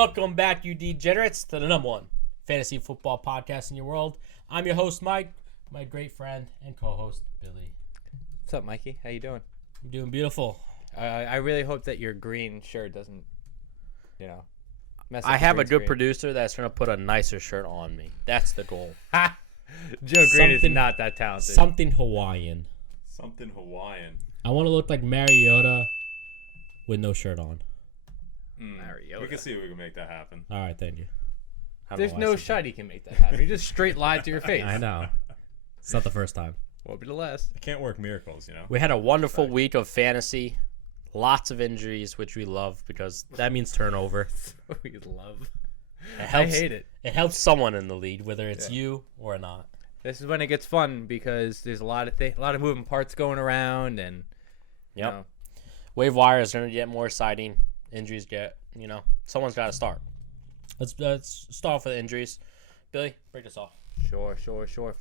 Welcome back, you degenerates, to the number one fantasy football podcast in your world. I'm your host, Mike, my great friend and co-host, Billy. What's up, Mikey? How you doing? I'm doing beautiful. I really hope that your green shirt doesn't, mess up I the have a green good screen. producer that's going to put a nicer shirt on me. That's the goal. Joe Green is Something- not that talented. Something Hawaiian. Something Hawaiian. I want to look like Mariota with no shirt on. Mariota. We can see if we can make that happen. All right, thank you. I don't There's know why I no said shot he can make that happen. You just straight lie to your face. that. I know. It's not the first time. Won't be the last. I can't work miracles, you know. We had a wonderful week of fantasy. Lots of injuries, which we love because that means turnover. We love. It helps, I hate it. It helps someone in the lead, whether it's you or not. This is when it gets fun because there's a lot of moving parts going around, and Yep. Wave wire is going to get more exciting. Injuries get, someone's got to start. Let's start off with injuries. Billy, break us off. Sure.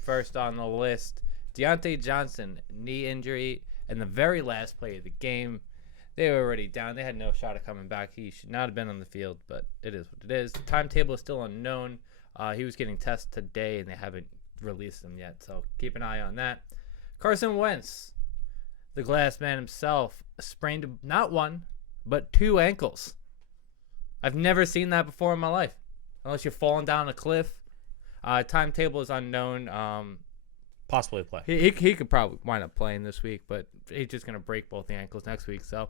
First on the list, Deontay Johnson, knee injury, and the very last play of the game. They were already down. They had no shot of coming back. He should not have been on the field, but it is what it is. The timetable is still unknown. He was getting tested today, and they haven't released him yet, so keep an eye on that. Carson Wentz, the glass man himself, sprained not one, but two ankles. I've never seen that before in my life, unless you're falling down a cliff. Timetable is unknown. Possibly play. He could probably wind up playing this week, but he's just going to break both the ankles next week. So,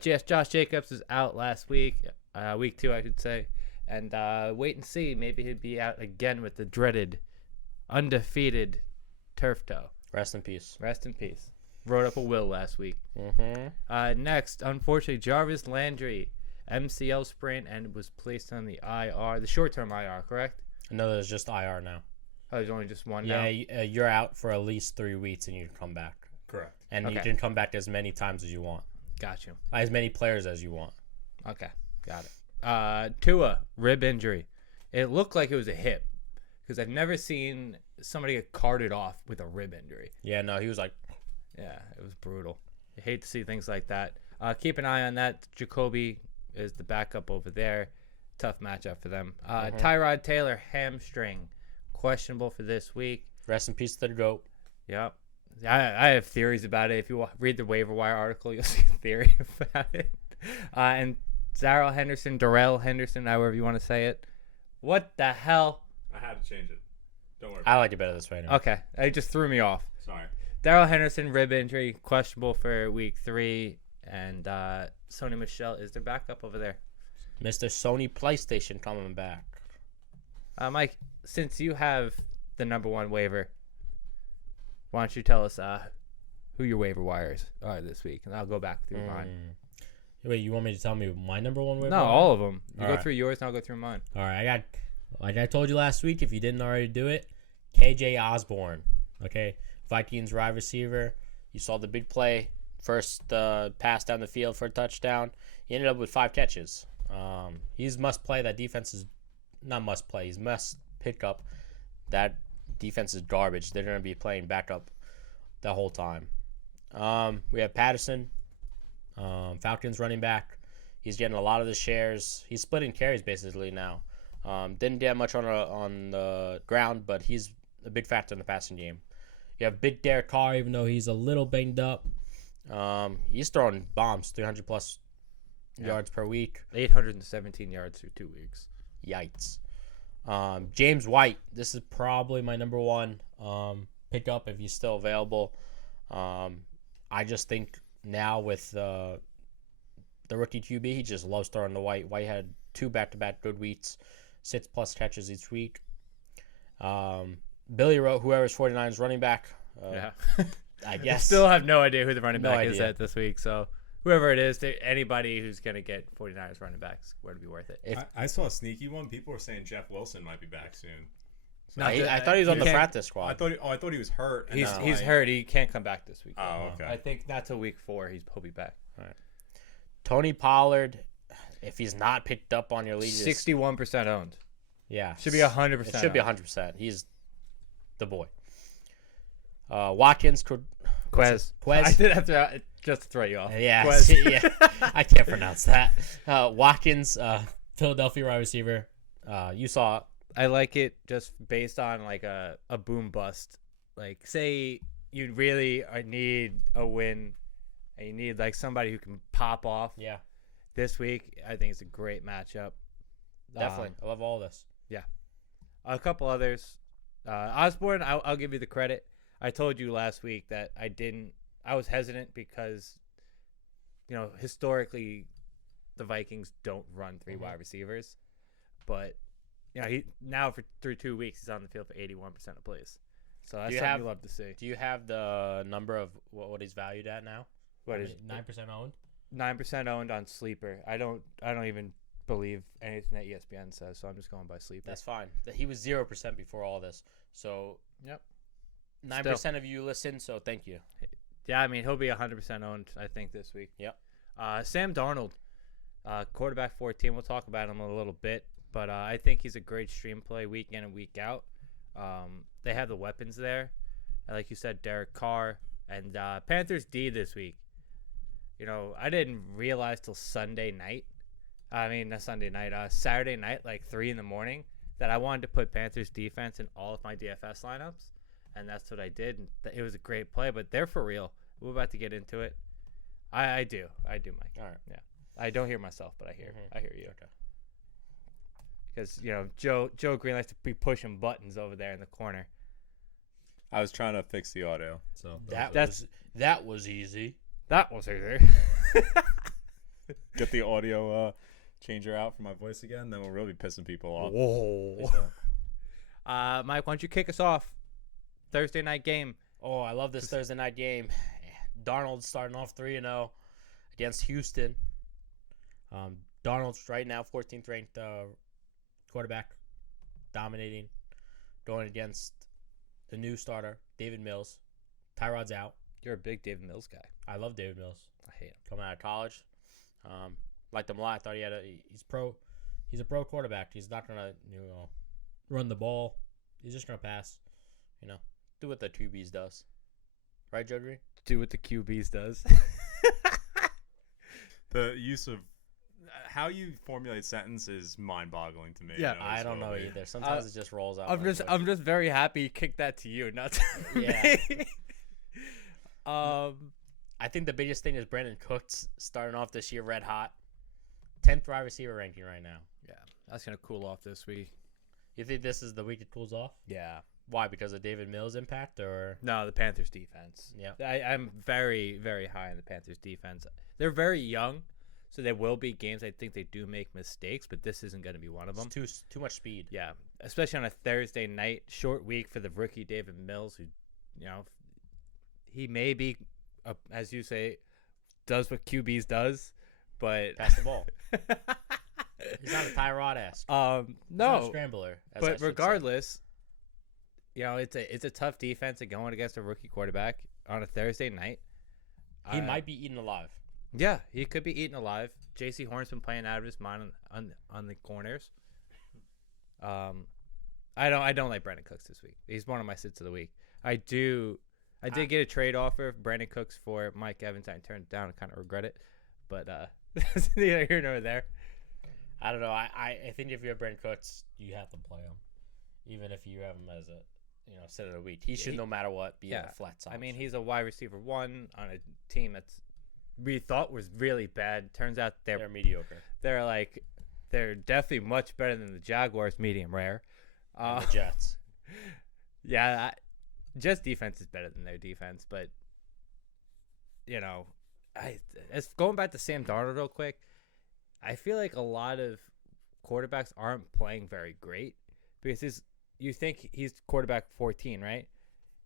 Josh Jacobs is out last week, week 2, I should say. And wait and see. Maybe he'd be out again with the dreaded, undefeated turf toe. Rest in peace. Rest in peace. Wrote up a will last week. Mm-hmm. Next, unfortunately, Jarvis Landry, MCL sprain, and was placed on the IR, the short-term IR, correct? No, there's just IR now. Oh, there's only just one Yeah, now? you're out for at least 3 weeks and you can come back. Correct. And you Okay. can come back as many times as you want. Got you. As many players as you want. Okay, got it. Tua, rib injury. It looked like it was a hip because I've never seen somebody get carted off with a rib injury. Yeah, no, he was like, Yeah, it was brutal. I hate to see things like that. Keep an eye on that. Jacoby is the backup over there. Tough matchup for them. Tyrod Taylor, hamstring. Questionable for this week. rest in peace to the GOAT. Yep. I have theories about it. If you read the waiver wire article, you'll see a theory about it. And Darrell Henderson, however you want to say it. What the hell? I had to change it. Don't worry. I like it better this way now. Okay, it just threw me off. Sorry. Darrell Henderson, rib injury, questionable for week 3. And Sony Michel is their backup over there. Mr. Sony PlayStation coming back. Mike, since you have the number one waiver, why don't you tell us who your waiver wires are this week? And I'll go back through mine. Wait, you want me to tell me my number one waiver? No, all of them. You All go right. through yours and I'll go through mine. All right, I got, like I told you last week, if you didn't already do it, Kj Osborn. Okay, Vikings wide receiver. You saw the big play, first pass down the field for a touchdown. He ended up with 5 catches. He's must play. That defense is not must play. He's must pick up. That defense is garbage. They're going to be playing backup the whole time. We have Patterson, Falcons running back. He's getting a lot of the shares. He's splitting carries basically now. Didn't get much on the ground, but he's a big factor in the passing game. You have big Derek Carr, even though he's a little banged up. He's throwing bombs, 300 plus yards per week. 817 yards through 2 weeks. Yikes. James White, this is probably my number one pickup if he's still available. I just think now with the rookie QB, he just loves throwing to White. White had 2 back-to-back good weeks, 6+ catches each week. Billy wrote whoever's 49ers running back. Yeah. I guess. Still have no idea who the running No back is idea. at this week. So whoever it is, anybody who's going to get 49ers running backs, would be worth it. I saw a sneaky one. People were saying Jeff Wilson might be back soon. No, I thought he was on the can't- practice squad. I thought he was hurt. and He's now, he's like- hurt. He can't come back this week. Oh, okay. I think not till week 4 he'll be back. Tony Pollard, if he's not picked up on your league, 61% owned. yeah, Should be 100%. It should be 100%. He's the boy. Watkins could. Quez. Quez. I did have to just to throw you off. Yeah, Quez. yeah. I can't pronounce that. Watkins, Philadelphia wide receiver. You saw it. I like it just based on like a boom bust. Like, say you really need a win and you need like somebody who can pop off Yeah, this week. I think it's a great matchup. definitely. I love all this. A couple others. Osborne, I'll give you the credit. I told you last week that I was hesitant because, historically, the Vikings don't run three wide receivers. But, through 2 weeks, he's on the field for 81% of plays. So that's something you love to see. Do you have the number of what he's valued at now? What is 9% owned? 9% owned on Sleeper. I don't even believe anything that ESPN says, so I'm just going by Sleeper. That's fine. He was 0% before all this. So, Yep. 9% of you listen, so thank you. Yeah, I mean, he'll be 100% owned, I think, this week. Yep. Sam Darnold, quarterback 14. We'll talk about him a little bit, but I think he's a great stream play week in and week out. They have the weapons there. And like you said, Derek Carr and Panthers D this week. I didn't realize till Sunday night. I mean, not Sunday night. Saturday night, like 3 in the morning, that I wanted to put Panthers defense in all of my DFS lineups, and that's what I did. And it was a great play, but they're for real. We're about to get into it. I do, Mike. All right. Yeah, I don't hear myself, but I hear you. Okay. Because Joe Green likes to be pushing buttons over there in the corner. I was trying to fix the audio, so That was easy. That was easy. get the audio changer out for my voice again. Then we'll really be pissing people off. Whoa. Mike, why don't you kick us off? Thursday night game. Oh, I love this Thursday night game. Darnold starting off 3-0 against Houston. Darnold's right now 14th ranked quarterback, dominating, going against the new starter, David Mills. Tyrod's out. You're a big David Mills guy. I love David Mills. I hate him. Coming out of college. Liked him a lot. I thought he's a pro quarterback. He's not gonna run the ball. He's just gonna pass. Do what the QBs does. Right, Joe Green? Do what the QBs does. The use of how you formulate sentence is mind-boggling to me. Yeah, I don't know either. Sometimes it just rolls out. I'm just very happy you kicked that to you, not to Yeah. me. I think the biggest thing is Brandon Cooks starting off this year red hot. 10th wide receiver ranking right now. Yeah, that's gonna cool off this week. You think this is the week it cools off? Yeah. Why? Because of David Mills' impact, or No, the Panthers defense. Yeah. I'm very, very high on the Panthers defense. They're very young, so there will be games I think they do make mistakes, but this isn't going to be one of them. It's too much speed. Yeah, especially on a Thursday night, short week for the rookie David Mills, who, he may be, as you say, does what QBs does, but Pass the ball. He's not a Tyrod-esque. He's not a no, scrambler. as I but should regardless, it's a tough defense going against a rookie quarterback on a Thursday night. say. He might be eaten alive. Yeah, he could be eaten alive. J.C. Horn's been playing out of his mind on the corners. I don't like Brandon Cooks this week. He's one of my sits of the week. I did get a trade offer of Brandon Cooks for Mike Evans. I turned it down. I kind of regret it, but that's neither here nor there. I don't know. I think if you have Brandon Cooks, you have to play him, even if you have him as a sit of the week. He should no matter what be a flat side. I mean, he's a wide receiver 1 on a team that's we thought was really bad. Turns out they're mediocre. They're definitely much better than the Jaguars, medium rare. And the Jets. Yeah, Jets defense is better than their defense, but as going back to Sam Darnold real quick, I feel like a lot of quarterbacks aren't playing very great because you think he's quarterback 14, right?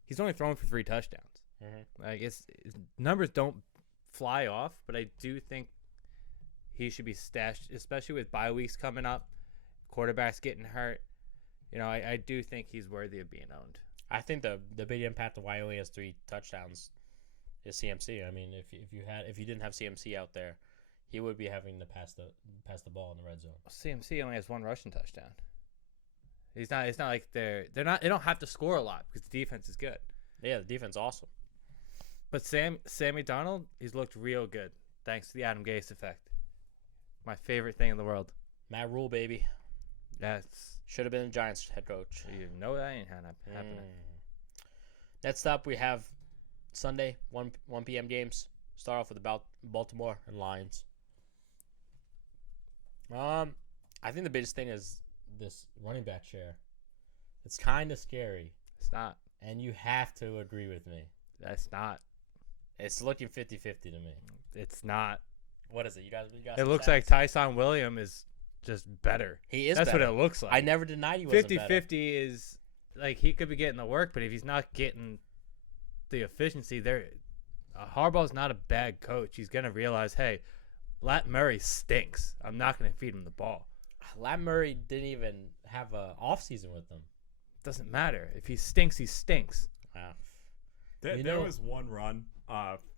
He's only thrown for 3 touchdowns. Mm-hmm. I guess his numbers don't fly off, but I do think he should be stashed, especially with bye weeks coming up, quarterbacks getting hurt. I do think he's worthy of being owned. I think the big impact of why he only has 3 touchdowns is CMC. I mean, if you didn't have CMC out there, he would be having to pass the ball in the red zone. CMC only has 1 rushing touchdown. It's not like they don't have to score a lot because the defense is good. Yeah, the defense is awesome. But Sammy Darnold, he's looked real good thanks to the Adam Gase effect. My favorite thing in the world. Matt Rule, baby. That's Should have been the Giants head coach. you know that ain't happening. Next up, we have Sunday 1 p.m. games. Start off with about Baltimore and Lions. I think the biggest thing is this running back share. It's kind of scary, It's not. and you have to agree with me. That's not. It's looking 50-50 to me. It's not. What is it? You guys It some looks stats? like Tyson Williams is just better. He is That's better. what it looks like. I never denied he wasn't better. 50-50 is like he could be getting the work, but if he's not getting the efficiency, Harbaugh's not a bad coach. He's gonna realize, hey, Lat Murray stinks. I'm not gonna feed him the ball. Lat Murray didn't even have a offseason with them. Doesn't matter. If he stinks, he stinks. Wow. There was one run,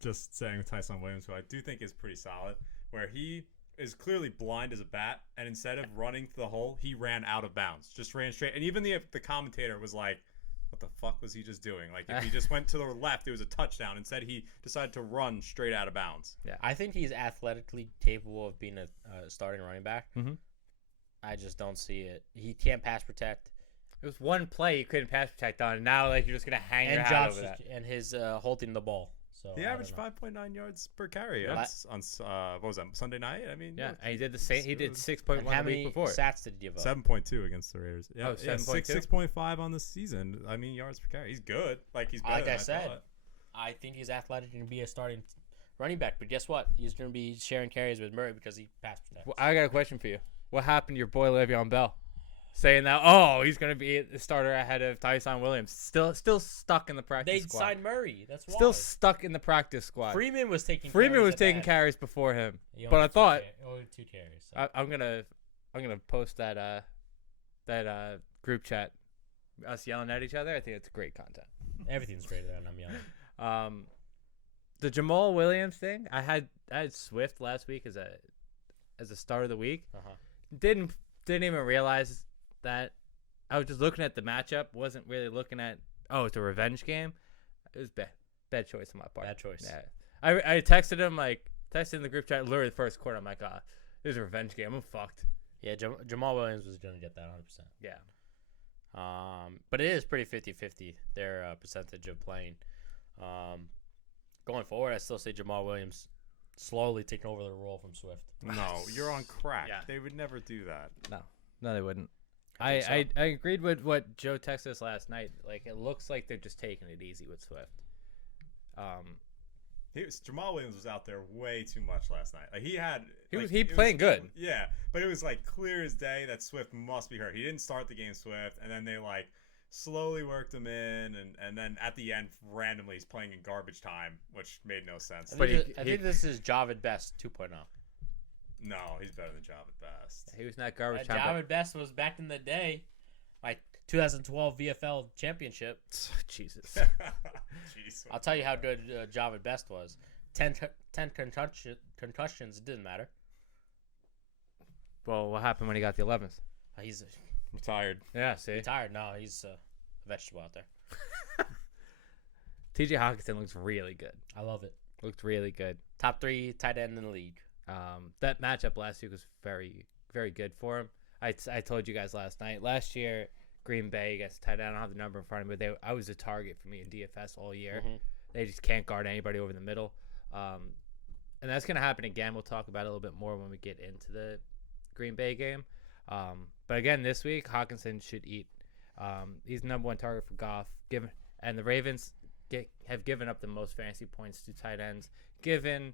just saying with Tyson Williams, who I do think is pretty solid, where he is clearly blind as a bat, and instead of running to the hole, he ran out of bounds, just ran straight. And even the commentator was like, "What the fuck was he just doing? Like, if he just went to the left, it was a touchdown. Instead, he decided to run straight out of bounds." Yeah, I think he's athletically capable of being a starting running back. Mhm. I just don't see it. He can't pass protect. it was one play you couldn't pass protect on, and now like you're just gonna hang your And hat over that. and his holding the ball. So He I averaged don't know. 5.9 yards per carry Yeah. on what was that, Sunday night? I mean, Yeah, look, and he did the same. He did it's- 6.1 And how the week many before. stats did he give up? 7.2 against the Raiders. Yeah, Oh, 7.2? 6.5 on the season. I mean, yards per carry. He's good. Like, he's better Like than I I said, thought. I think he's athletic and be a starting running back. But guess what? He's going to be sharing carries with Murray because he pass protects. Well, I got a question for you. What happened to your boy Le'Veon Bell? Saying that, oh, he's gonna be the starter ahead of Tyson Williams. Still stuck in the practice They squad. signed Murray. That's why. Still stuck in the practice squad. Freeman was taking. Freeman carries was at taking that. carries before him, He only but I had thought only 2 carries. So. I'm gonna post that group chat, us yelling at each other. I think it's great content. Everything's greater than I'm yelling. The Jamal Williams thing. I had Swift last week as a start of the week. Uh-huh. Didn't even realize that. I was just looking at the matchup. Wasn't really looking at. Oh, it's a revenge game. It was bad choice on my part. Bad choice. Yeah. I texted him texted in the group chat literally the first quarter. I'm like, this is a revenge game. I'm fucked. Yeah, Jamal Williams was going to get that 100%. Yeah. But it is pretty 50-50, their percentage of playing. Going forward, I still say Jamal Williams slowly taking over the role from Swift. No, you're on crack. Yeah. They would never do that. No, they wouldn't. I think I agreed with what Joe texted us last night. Like, it looks like they're just taking it easy with Swift. Jamal Williams was out there way too much last night. Like, He playing good. Yeah, but it was like clear as day that Swift must be hurt. He didn't start the game, Swift, and then they slowly worked him in, and then at the end, randomly, he's playing in garbage time, which made no sense. I think this is Javid Best 2.0. No, he's better than Job at best. He was not garbage time. Javid Best was back in the day, 2012 VFL championship. Jesus. Jeez. I'll tell you how good Javid Best was. 10 concussions, it didn't matter. Well, what happened when he got the 11th? He's Retired. Yeah, see? retired now. He's a vegetable out there. TJ Hawkinson looks really good. I love it. Looked really good. Top 3 tight end in the league. That matchup last week was very, very good for him. I told you guys last night. Last year, Green Bay against tight end. I don't have the number in front of me, but I was a target for me in DFS all year. Mm-hmm. They just can't guard anybody over the middle. And that's going to happen again. We'll talk about it a little bit more when we get into the Green Bay game. But again, this week, Hawkinson should eat. He's the number 1 target for Goff. And the Ravens have given up the most fantasy points to tight ends, given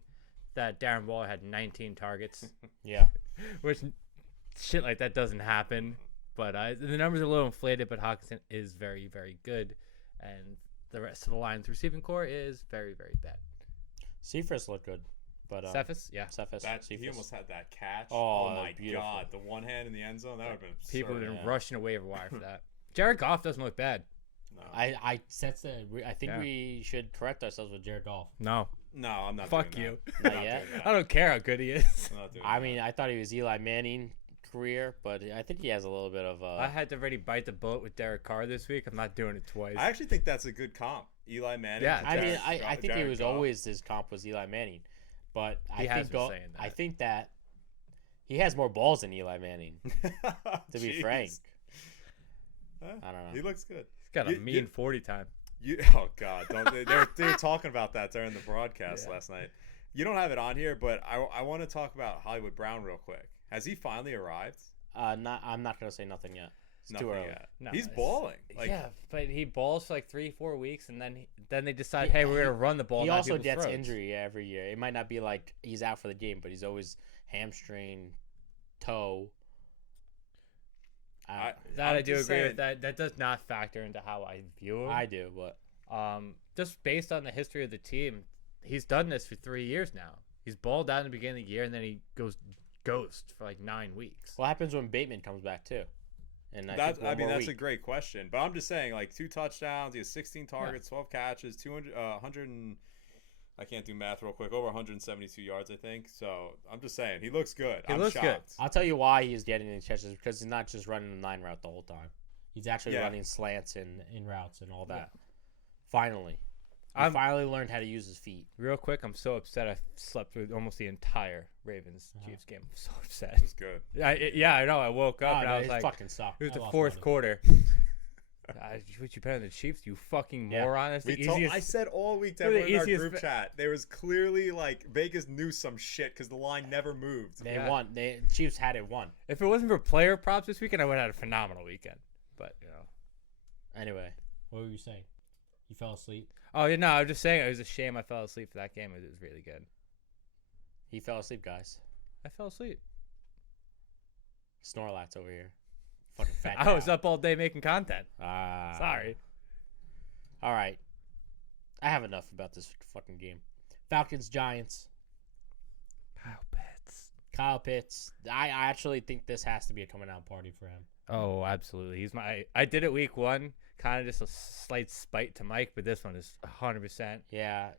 that Darren Waller had 19 targets. Yeah. Which shit like that doesn't happen. But the numbers are a little inflated, but Hawkinson is very, very good. And the rest of the Lions receiving core is very, very bad. Cephas looked good. But Cephas? Yeah. Cephas. He almost had that catch. Oh, my beautiful. God. The one hand in the end zone, that would have been absurd. People have been yeah. rushing a waiver wire for that. Jared Goff doesn't look bad. No. I sense that I think Yeah. we should correct ourselves with Jared Goff. No. No, I'm not Fuck doing you. that. Not I'm yet. doing I don't care how good he is. I'm not doing I that. mean, I thought he was Eli Manning career, but I think he has a little bit of I had to already bite the bullet with Derek Carr this week. I'm not doing it twice. I actually think that's a good comp. Eli Manning. Yeah, to I mean, Jared I think it Jared was Goff. always his comp was Eli Manning, but He has been saying that. I think that He has more balls than Eli Manning, to be frank. Huh? I don't know. He looks good. He's got a mean 40 time. Oh God! They were talking about that during the broadcast last night. You don't have it on here, but I want to talk about Hollywood Brown real quick. Has he finally arrived? I'm not gonna say nothing yet. It's too early. Yet. No, He's balling. Yeah, but he balls for like 3-4 weeks, and then they decide, hey, we're gonna run the ball. He down also people's gets throats. injury every year. It might not be like he's out for the game, but he's always hamstring, toe. I do just agree saying- with that. That does not factor into how I view him. I do, but Just based on the history of the team, he's done this for 3 years now. He's balled out in the beginning of the year, and then he goes ghost for like 9 weeks. what happens when Bateman comes back too? And That's week. a great question. But I'm just saying, like 2 touchdowns, he has 16 targets, 12 catches, 100 and I can't do math real quick, over 172 yards, I think. So I'm just saying, he looks good. I'm looks good. shocked. I'll tell you why he's getting these catches, because he's not just running the 9 route the whole time. He's actually running slants and in routes and all that. Finally. He finally learned how to use his feet. Real quick, I'm so upset. I slept through almost the entire Ravens-Chiefs game. I'm so upset. It was good. I know. I woke up and I was it like, fucking sucked. it was I the lost fourth money. quarter. What you bet on the Chiefs? You fucking moron! That's the easiest. I said all week to They're the everyone in our easiest group chat, there was clearly like Vegas knew some shit because the line never moved. They won. Chiefs had it won. If it wasn't for player props this weekend, I would have had a phenomenal weekend. But Anyway, what were you saying? You fell asleep? Oh yeah, no, I was just saying it was a shame I fell asleep for that game. It was really good. He fell asleep, guys. I fell asleep. Snorlax over here. Fucking fat I was cow. up all day making content. Sorry. All right. I have enough about this fucking game. Falcons, Giants. Kyle Pitts. I actually think this has to be a coming out party for him. Oh, absolutely. I did it week 1, kind of just a slight spite to Mike, but this one is 100%. Yeah.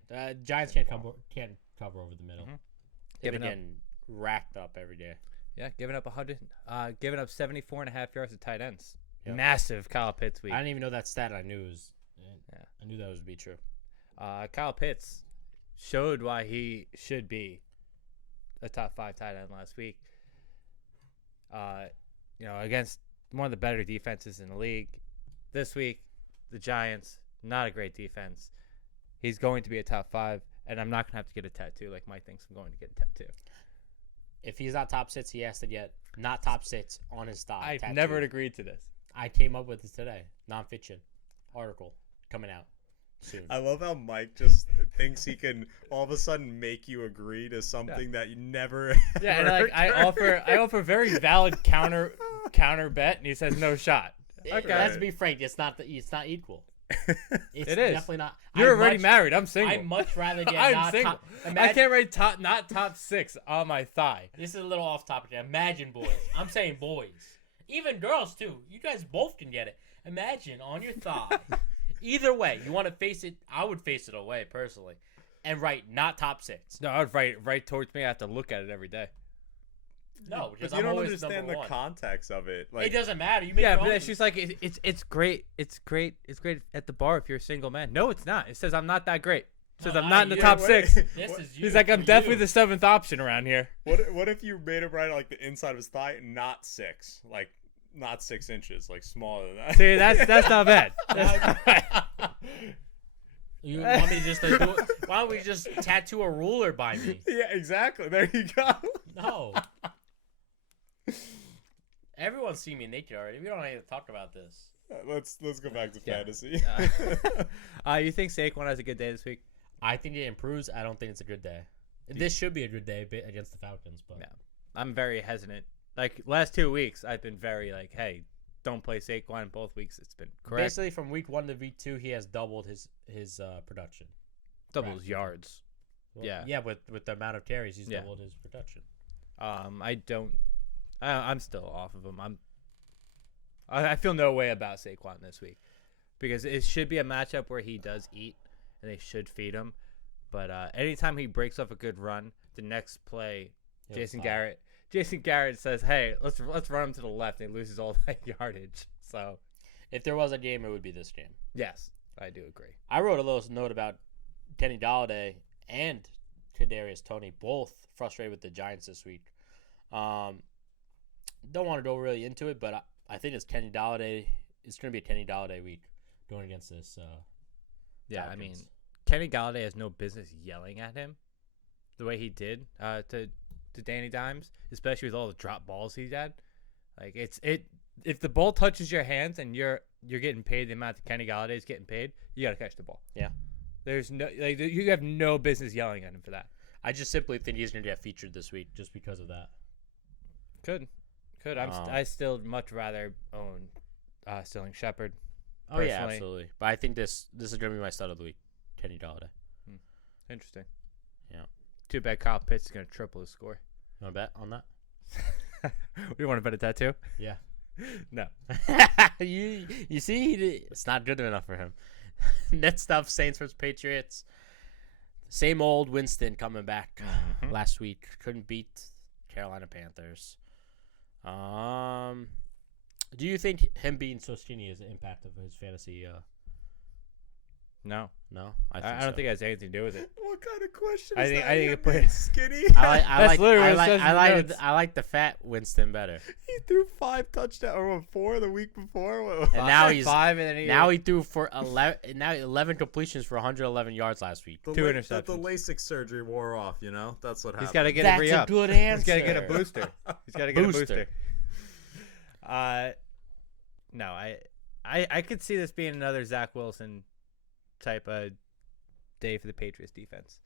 Giants can't cover over the middle. Mhm. They've been Giving up. getting racked up every day. Yeah, giving up 100, giving up 74.5 yards to tight ends. Yep. Massive Kyle Pitts week. I didn't even know that stat. I knew it was. Yeah. I knew that would be true. Kyle Pitts showed why he should be a top 5 tight end last week. Against one of the better defenses in the league. This week, the Giants, not a great defense. He's going to be a top 5, and I'm not going to have to get a tattoo like Mike thinks I'm going to get a tattoo. If he's not top 6, he has to get not top 6 on his thigh. I've tattooed. never agreed to this. I came up with it today. Non-fiction article coming out soon. I love how Mike just thinks he can all of a sudden make you agree to something that you never. Yeah, and like I offer very valid counter bet, and he says no shot. Okay, Let's be frank. It's not equal. It's It is. definitely not. You're already married. I'm single. I'd much rather get I'm not single. top. I can't write not top 6 on my thigh. This is a little off topic. Imagine boys. I'm saying boys. Even girls too. You guys both can get it. Imagine on your thigh. Either way, you want to face it. I would face it away personally, and write not top 6. No, I would write right towards me. I have to look at it every day. No, But because you I'm don't always understand number the one. context of it. Like, It doesn't matter. You make Yeah, your but own. then she's like, it's great. It's great at the bar if you're a single man. No, it's not. It says I'm not that great. It says No, I'm not in the you- top wait. 6. This is you. He's like, I'm for definitely you. the 7th option around here. what if you made him right like the inside of his thigh, not 6, like not 6 inches, like smaller than that. See, that's not bad. You want me to just do it? Why don't we just tattoo a ruler by me? Yeah, exactly. There you go. No. Everyone's seen me naked already. We don't need to talk about this. Let's go back to Yeah. fantasy. You think Saquon has a good day this week? I think it improves. I don't think it's a good day. This should be a good day against the Falcons, but Yeah. I'm very hesitant. Like last 2 weeks, I've been very like, hey, don't play Saquon. Both weeks, it's been correct. basically from week 1 to week 2, he has doubled his production. Double his correct. yards. Well, Yeah. yeah, with the amount of carries, he's Yeah. doubled his production. I'm still off of him. I feel no way about Saquon this week because it should be a matchup where he does eat and they should feed him. But anytime he breaks off a good run, the next play, He'll Jason fire. Garrett says, "Hey, let's run him to the left," and he loses all that yardage. So If there was a game, it would be this game. yes, I do agree. I wrote a little note about Kenny Galladay and Kadarius Toney, both frustrated with the Giants this week. Don't want to go really into it, but I think it's Kenny Golladay. It's going to be a Kenny Golladay week going against this. Yeah, Falcons. I mean, Kenny Golladay has no business yelling at him the way he did to Danny Dimes, especially with all the drop balls he had. Like if the ball touches your hands and you're getting paid the amount that Kenny Golladay is getting paid, you got to catch the ball. Yeah. There's no you have no business yelling at him for that. I just simply think he's going to get featured this week just because of that. Could. I still much rather own Sterling Shepard. Oh yeah, absolutely. But I think this is going to be my stud of the week, Kenny Golladay. Interesting. Yeah. Too bad Kyle Pitts is going to triple his score. You want to bet on that? We want to bet at that too? Yeah. No. You see, it's not good enough for him. Next up, Saints versus Patriots. Same old Winston coming back last week. Couldn't beat Carolina Panthers. Do you think him being so skinny is an impact of his fantasy? No. I don't think it has anything to do with it. What kind of question I is think that? I think it put Skinny. I like the fat Winston better. He threw 5 touchdowns or 4 the week before. And now he's 5 and then he threw for 11 completions for 111 yards last week. 2 interceptions. The LASIK surgery wore off, That's what happened. He's got to get That's a re-up. a good answer. He's got to get a booster. He's got to get a booster. No, I could see this being another Zach Wilson type of day for the Patriots defense,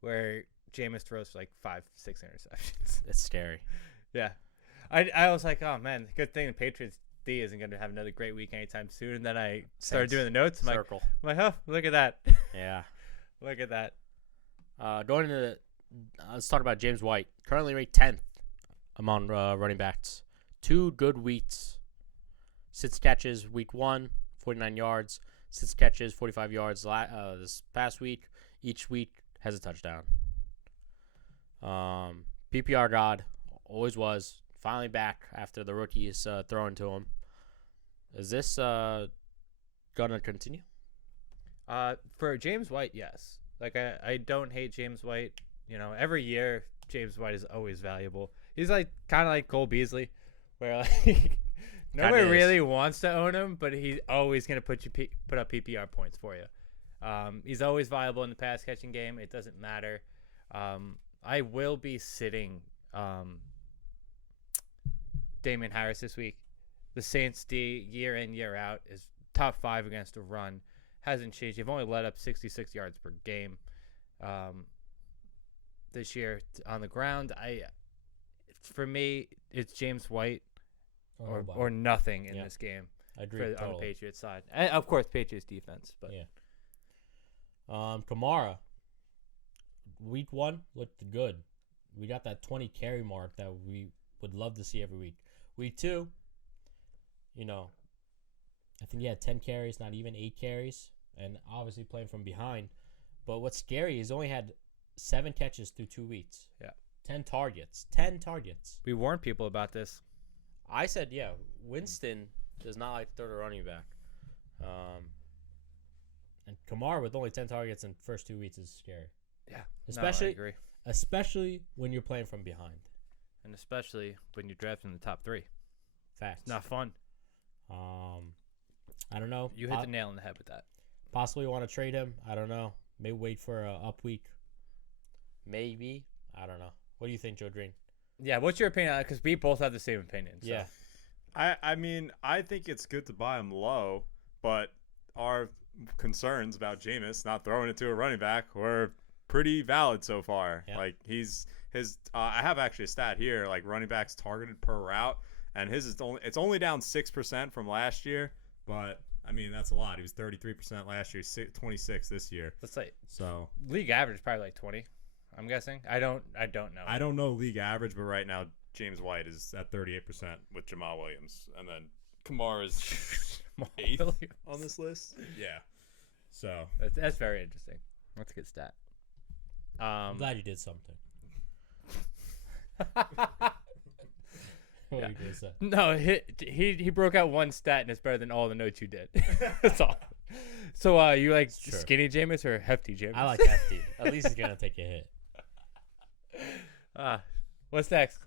where Jameis throws for like 5-6 interceptions. It's scary. Yeah, I was like, oh man, good thing the Patriots D isn't going to have another great week anytime soon. And then I started doing the notes. I'm like, oh, look at that. Yeah, look at that. Going into let's talk about James White. Currently ranked 10th among running backs. 2 good weeks. 6 catches week 1, 49 yards. 6 catches, 45 yards this past week. Each week has a touchdown. PPR God, always was. Finally back after the rookies throwing to him. Is this going to continue? For James White, yes. Like, I don't hate James White. Every year, James White is always valuable. He's like kind of like Cole Beasley, where like nobody really wants to own him, but he's always going to put up PPR points for you. He's always viable in the pass catching game. It doesn't matter. I will be sitting Damien Harris this week. The Saints D year in, year out is top 5 against the run. Hasn't changed. They've only let up 66 yards per game this year on the ground. For me, it's James White or nothing in this game. I agree on the Patriots side. And of course, Patriots defense. But yeah. Kamara, week 1 looked good. We got that 20 carry mark that we would love to see every week. Week 2, I think he had 10 carries, not even 8 carries, and obviously playing from behind. But what's scary is he only had 7 catches through 2 weeks. Yeah. 10 targets. 10 targets. We warned people about this. I said, yeah, Winston does not like to throw the running back. And Kamara with only 10 targets in the first 2 weeks is scary. Yeah. I agree. Especially when you're playing from behind. And especially when you draft in the top 3. Facts. It's not fun. I don't know. You hit the nail on the head with that. Possibly want to trade him. I don't know. Maybe wait for a up week. Maybe. I don't know. What do you think, Joe Green? Yeah, what's your opinion on it? Because we both have the same opinion. So. Yeah. I mean, I think it's good to buy him low, but our concerns about Jameis not throwing it to a running back were pretty valid so far. Yeah. Like I have actually a stat here, like running backs targeted per route, and it's only down 6% from last year, but I mean that's a lot. He was 33% last year, 26 this year. Let's say so league average is probably like 20. I'm guessing. I don't know. I don't know league average, but right now James White is at 38% with Jamal Williams, and then Kamara's 8th on this list. Yeah. So that's very interesting. That's a good stat. I'm glad you did something. What yeah. you gonna say? No, he broke out one stat and it's better than all the notes you did. That's all. So you like skinny Jameis or hefty Jameis? I like hefty. At least he's gonna take a hit. What's next?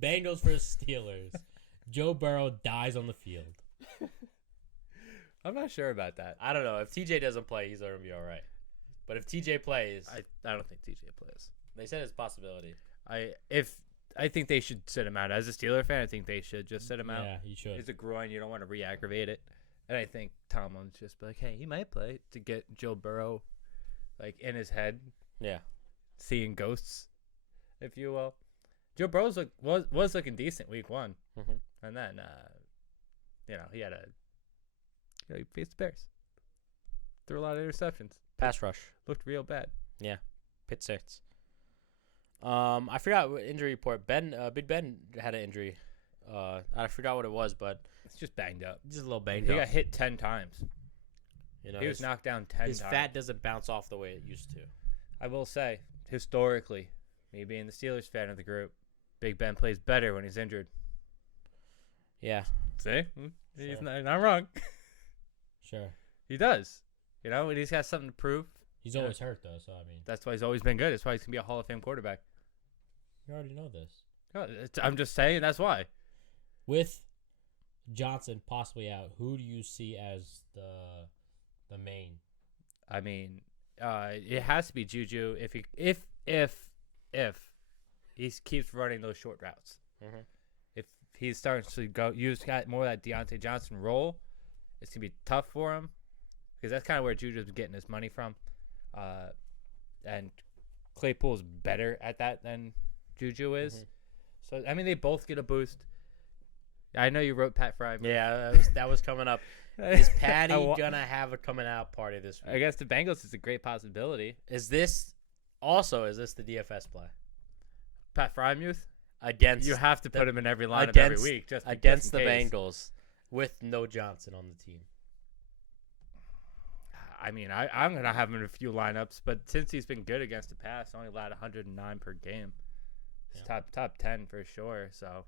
Bengals versus Steelers. Joe Burrow dies on the field. I'm not sure about that. I don't know. If TJ doesn't play, he's going to be all right. But if TJ plays, I don't think TJ plays. they said it's a possibility. I think they should sit him out. As a Steeler fan, I think they should just sit him out. Yeah, you should. It's a groin. You don't want to re-aggravate it. And I think Tomlin's just be like, hey, he might play to get Joe Burrow, like, in his head. Yeah. Seeing ghosts, if you will. Joe Burrow was looking decent week 1. Mm-hmm. And then, he faced the Bears. Threw a lot of interceptions. Pass rush. Looked real bad. Yeah. Pit 6. I forgot what injury report. Big Ben had an injury. I forgot what it was, but It's just banged up. just a little banged He up. got hit 10 times. You know, He was knocked down 10 times. his fat doesn't bounce off the way it used to. I will say, historically, me being the Steelers fan of the group, Big Ben plays better when he's injured. Yeah. See? He's Sure. not wrong. Sure. He does. And he's got something to prove. He's always hurt, though, so, I mean, That's why he's always been good. That's why he's going to be a Hall of Fame quarterback. you already know this. I'm just saying that's why. With Johnson possibly out, who do you see as the main? I mean, it has to be Juju if he keeps running those short routes. Mm-hmm. If he's starting to use more of that Deontay Johnson role, it's gonna be tough for him because that's kind of where Juju's been getting his money from. And Claypool's better at that than Juju is. Mm-hmm. So I mean, they both get a boost. I know you wrote Pat Fry. Yeah, that was coming up. Is Patty gonna have a coming out party this week? I guess the Bengals is a great possibility. Is this the DFS play Pat Frymuth? against? You have to put him in every lineup against, every week just against in the case. Bengals with no Johnson on the team. I mean, I'm going to have him in a few lineups, but since he's been good against the pass, only allowed 109 per game. It's top 10 for sure, so.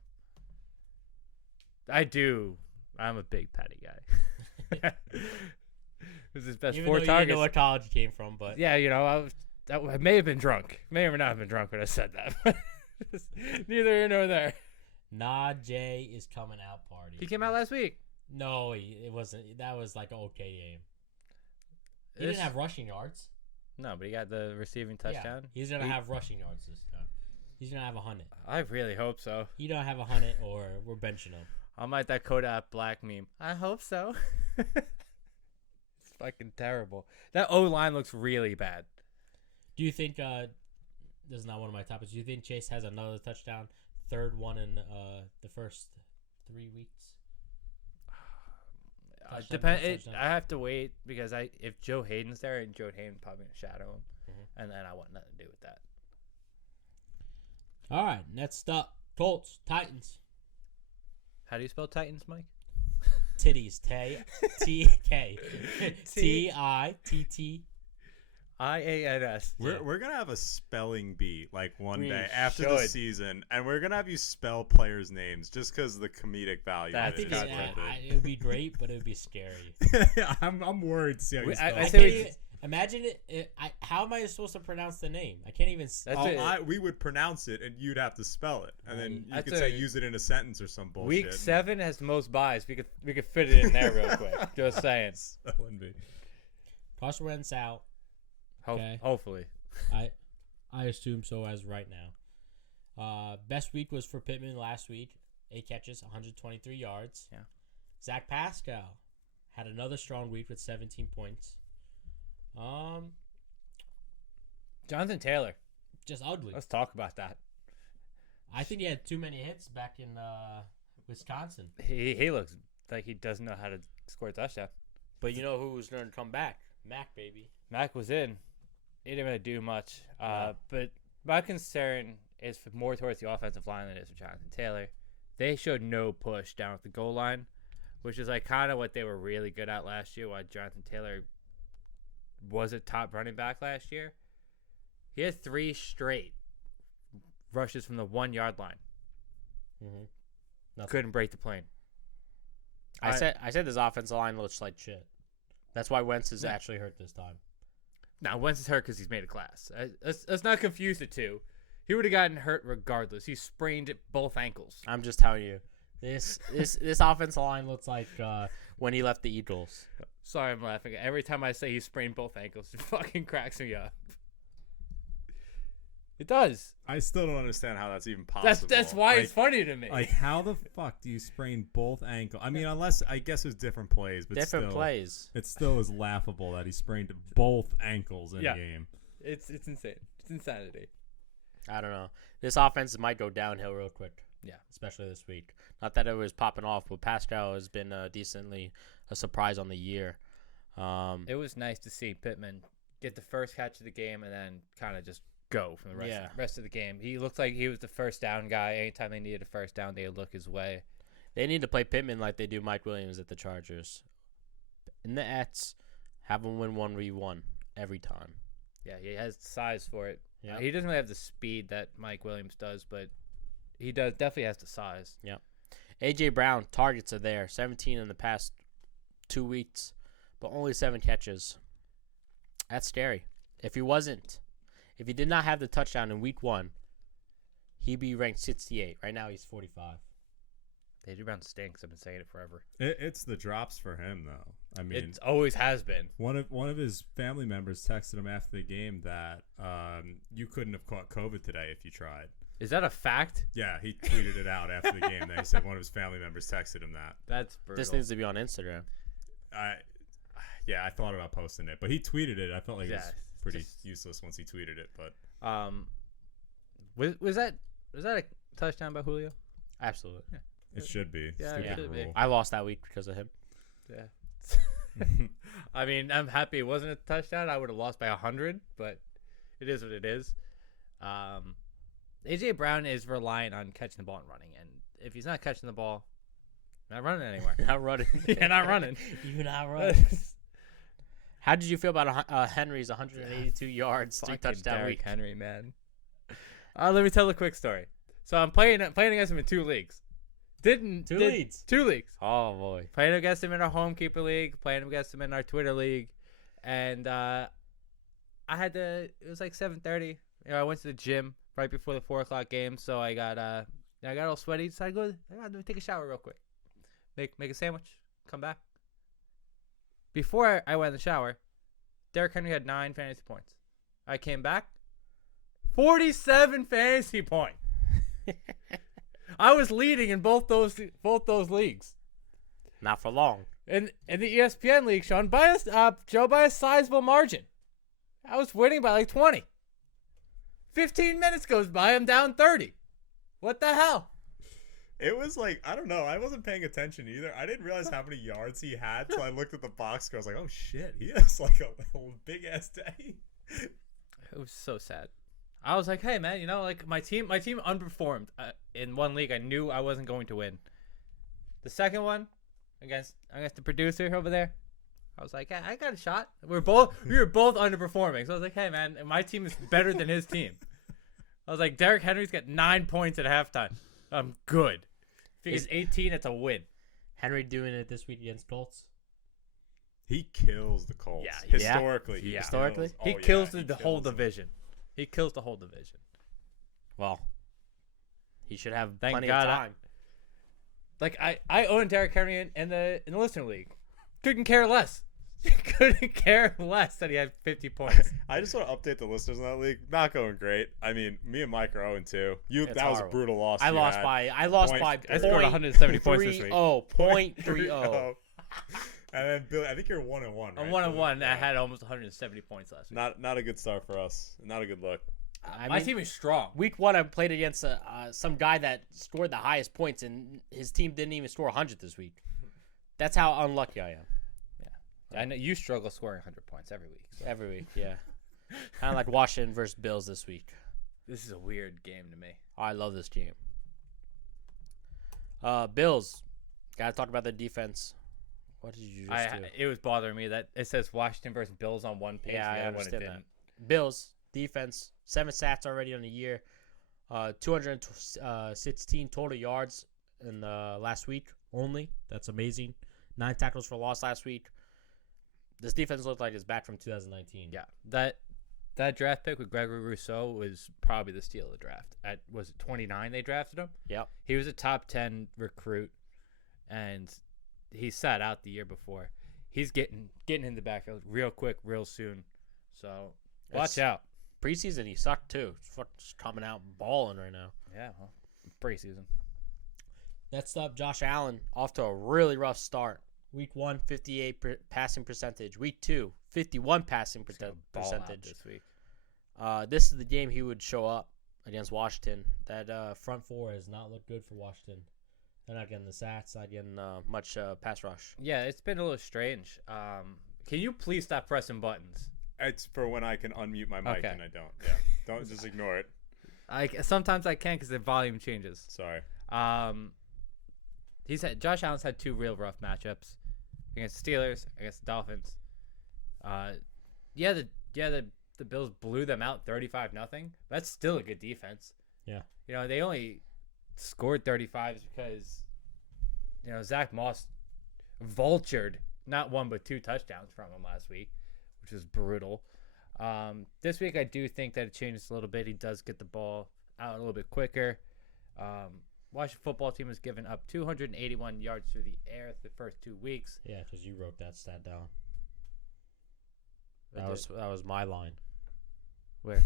I'm a big Patty guy. It was his best Even 4 though targets. you didn't know what college he came from, but Yeah, I may have been drunk. May or not have been drunk when I said that. Neither here nor there. J is coming out party. He came out last week. No, it wasn't. That was like an okay game. He didn't have rushing yards. No, but he got the receiving touchdown. Yeah, he's gonna have rushing yards this time. He's gonna have 100. I really hope so. He don't have 100, or we're benching him. I'm like that Kodak Black meme. I hope so. It's fucking terrible. That O-line looks really bad. Do you think this is not one of my topics? Do you think Chase has another touchdown, third one in the first 3 weeks? I have to wait because if Joe Hayden's there, and Joe Hayden probably gonna shadow him, and then I want nothing to do with that. All right, next up, Colts Titans. How do you spell Titans, Mike? Titties. T-K. T-I-T-T. IANS. We're gonna have a spelling bee like one We day after the should. season, and we're gonna have you spell players' names just because of the comedic value. That's I think that good. it would be great, but it would be scary. I'm worried to see how you spell I I it. say can't we- even, imagine it. How am I supposed to pronounce the name? I can't even. That's it. We would pronounce it, and you'd have to spell it, and then you That's could say a- use it in a sentence or some bullshit. Week 7 has the most buys. We could fit it in there real quick. Just saying. Spelling bee. Carson Wentz out. Okay. Hopefully. I assume so as right now. Best week was for Pittman last week. 8 catches, 123 yards. Yeah. Zach Pascal had another strong week with 17 points. Jonathan Taylor. Just ugly. Let's talk about that. I think he had too many hits back in Wisconsin. He looks like he doesn't know how to score a touchdown. But you know who's going to come back? Mac, baby. Mac was in. He didn't really do much. No. But my concern is more towards the offensive line than it is with Jonathan Taylor. They showed no push down at the goal line, which is like kind of what they were really good at last year, why Jonathan Taylor was a top running back last year. He had 3 straight rushes from the 1-yard line. Mm-hmm. Couldn't break the plane. I said this offensive line looks like shit. That's why Wentz is actually hurt this time. Now, Wentz is hurt because he's made a class. Let's not confuse the two. He would have gotten hurt regardless. He sprained both ankles. I'm just telling you, this offensive line looks like when he left the Eagles. Sorry, I'm laughing. Every time I say he sprained both ankles, it fucking cracks me up. It does. I still don't understand how that's even possible. That's why it's funny to me. Like, how the fuck do you sprain both ankles? I mean, unless I guess it was different plays, but Different still, plays. It still is laughable that he sprained both ankles in a game. It's insane. It's insanity. I don't know. This offense might go downhill real quick. Yeah. Especially this week. Not that it was popping off, but Pascal has been decently a surprise on the year. It was nice to see Pittman get the first catch of the game and then kind of just go from the rest of the game. He looked like he was the first down guy. Anytime they needed a first down, they would look his way. They need to play Pittman like they do Mike Williams at the Chargers. In the Ets, have him win 1v1 every time. Yeah, he has the size for it. Yeah. He doesn't really have the speed that Mike Williams does, but he definitely has the size. Yeah. A.J. Brown, targets are there. 17 in the past 2 weeks, but only 7 catches. That's scary. If he did not have the touchdown in week 1, he'd be ranked 68. Right now he's 45. A.J. Brown stinks. I've been saying it forever. It's the drops for him, though. I mean, it always has been. One of his family members texted him after the game that you couldn't have caught COVID today if you tried. Is that a fact? Yeah, he tweeted it out after the game. That he said one of his family members texted him that. That's brutal. This needs to be on Instagram. I thought about posting it, but he tweeted it. I felt like it was pretty useless once he tweeted it. But was that a touchdown by Julio? Absolutely. Yeah. It should be. Yeah, Stupid it should be. rule. I lost that week because of him. Yeah. I mean, I'm happy it wasn't a touchdown. I would have lost by 100, but it is what it is. A.J. Brown is relying on catching the ball and running, and if he's not catching the ball, not running anywhere. Not running. You're not running. You're not running. How did you feel about Henry's 182 yards, 3 touchdown Derrick week? Henry, man. Let me tell a quick story. So I'm playing against him in 2 leagues. Two leagues. 2 leagues. Oh boy. Playing against him in our home keeper league. Playing against him in our Twitter league, and I had to. It was like 7:30. I went to the gym right before the 4:00 game, so I got all sweaty. So I gotta take a shower real quick, make a sandwich, come back. Before I went in the shower, Derrick Henry had 9 fantasy points. I came back, 47 fantasy points. I was leading in both those leagues. Not for long. In the ESPN league, Sean, by a sizable margin. I was winning by like 20. 15 minutes goes by, I'm down 30. What the hell? It was like, I don't know. I wasn't paying attention either. I didn't realize how many yards he had until I looked at the box score. I was like, oh shit, he has like a big ass day. It was so sad. I was like, hey man, like my team underperformed in one league. I knew I wasn't going to win. The second one against the producer over there, I was like, hey, I got a shot. We were both underperforming. So I was like, hey man, my team is better than his team. I was like, Derrick Henry's got 9 points at halftime. I'm good. If he gets 18, it's a win. Henry doing it this week against Colts. He kills the Colts. Yeah, Historically. Yeah. Historically? He kills the whole division. He kills the whole division. Well, he should have Thank plenty God of time. Like I own Derrick Henry in the listener league. Couldn't care less. Couldn't care less that he had 50 points. I just want to update the listeners in that league. Not going great. I mean, me and Mike are 0-2. It's that was horrible. a brutal loss. I lost by I scored 170 points this week. 0.30. And then Billy, I think you're 1-1. Right? I'm 1-1. I had almost 170 points last week. Not a good start for us. Not a good look. My team is strong. Week 1, I played against some guy that scored the highest points, and his team didn't even score 100 this week. That's how unlucky I am. Yeah, I know you struggle scoring 100 points every week. So. Every week, yeah. Kind of like Washington versus Bills this week. This is a weird game to me. I love this game. Bills. Got to talk about the defense. What did you just do? It was bothering me that it says Washington versus Bills on one page. Yeah, I understand that. Bills, defense, 7 sacks already on the year. 216 total yards in the last week only. That's amazing. 9 tackles for loss last week. This defense looked like it's back from 2019. Yeah, that draft pick with Gregory Rousseau was probably the steal of the draft. Was it 29 they drafted him? Yep. He was a top 10 recruit, and he sat out the year before. He's getting in the backfield real quick, real soon. So watch out. Preseason, he sucked too. He's coming out balling right now. Yeah, well, preseason. Next up, Josh Allen off to a really rough start. Week 1, 58 passing percentage. Week 2, 51 passing percentage. This week. This is the game he would show up against Washington. That front four has not looked good for Washington. They're not getting the sacks, not getting much pass rush. Yeah, it's been a little strange. Can you please stop pressing buttons? It's for when I can unmute my mic and I don't. Yeah, don't just ignore it. Sometimes I can because the volume changes. Sorry. Josh Allen's had 2 real rough matchups against the Steelers, against the Dolphins. The Bills blew them out 35-0. That's still a good defense. Yeah. You know, they only scored 35 because, you know, Zach Moss vultured not 1 but 2 touchdowns from him last week, which was brutal. This week I do think that it changes a little bit. He does get the ball out a little bit quicker. Washington football team has given up 281 yards through the air the first 2 weeks. Yeah, because you wrote that stat down. That was my line. Where?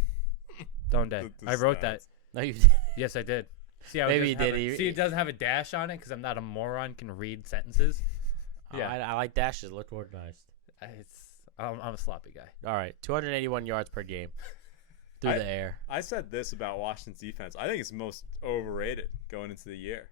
Don't I wrote that. No, you did. Yes, I did. See how Maybe you did. See, it doesn't have a dash on it because I'm not a moron. Can read sentences. Yeah, I like dashes. Look organized. I'm a sloppy guy. All right, 281 yards per game through the air. I said this about Washington's defense. I think it's most overrated going into the year.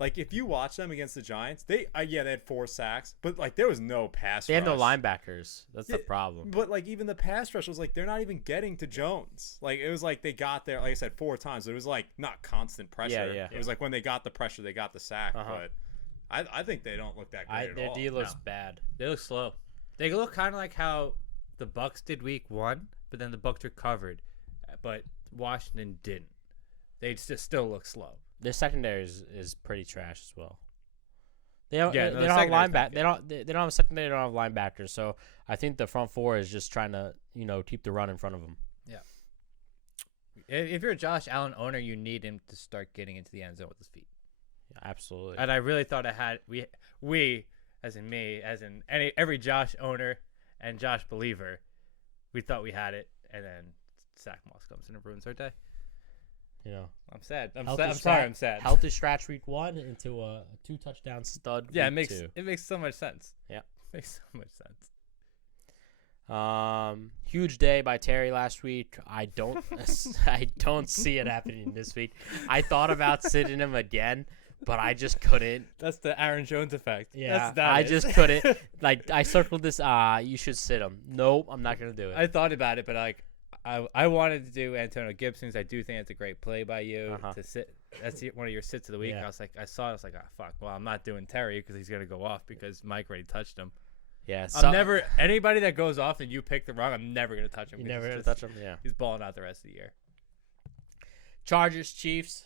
Like, if you watch them against the Giants, they had 4 sacks, but, like, there was no pass rush. They have no linebackers. That's the problem. But, like, even the pass rush was, like, they're not even getting to Jones. Like, it was like they got there, like I said, 4 times. It was, like, not constant pressure. Yeah. It was like when they got the pressure, they got the sack. But I think they don't look that great at all. Their D looks bad. They look slow. They look kind of like how the Bucs did week 1, but then the Bucs recovered. But Washington didn't. They just still look slow. Their secondary is pretty trash as well. They don't have linebackers. They don't have a secondary. They don't have linebackers. So I think the front four is just trying to keep the run in front of them. Yeah. If you're a Josh Allen owner, you need him to start getting into the end zone with his feet. Yeah, absolutely. And I really thought we as in me, as in every Josh owner and Josh believer, we thought we had it, and then Zach Moss comes in and ruins our day. I'm sad. I'm sorry. I'm sad. Healthy stretch week 1 into a 2-touchdown stud. Yeah, week it makes so much sense. Yeah, it makes so much sense. Huge day by Terry last week. I don't see it happening this week. I thought about sitting him again, but I just couldn't. That's the Aaron Jones effect. Yeah, I just couldn't. Like, I circled this. You should sit him. Nope, I'm not gonna do it. I thought about it, but I wanted to do Antonio Gibson's. I do think it's a great play by you to sit. That's one of your sits of the week. Yeah. I saw it. I was like, oh, fuck. Well, I'm not doing Terry because he's gonna go off because Mike already touched him. Yeah, I'm never anybody that goes off and you pick the wrong. I'm never gonna touch him. You're never gonna touch him. Yeah, he's balling out the rest of the year. Chargers Chiefs,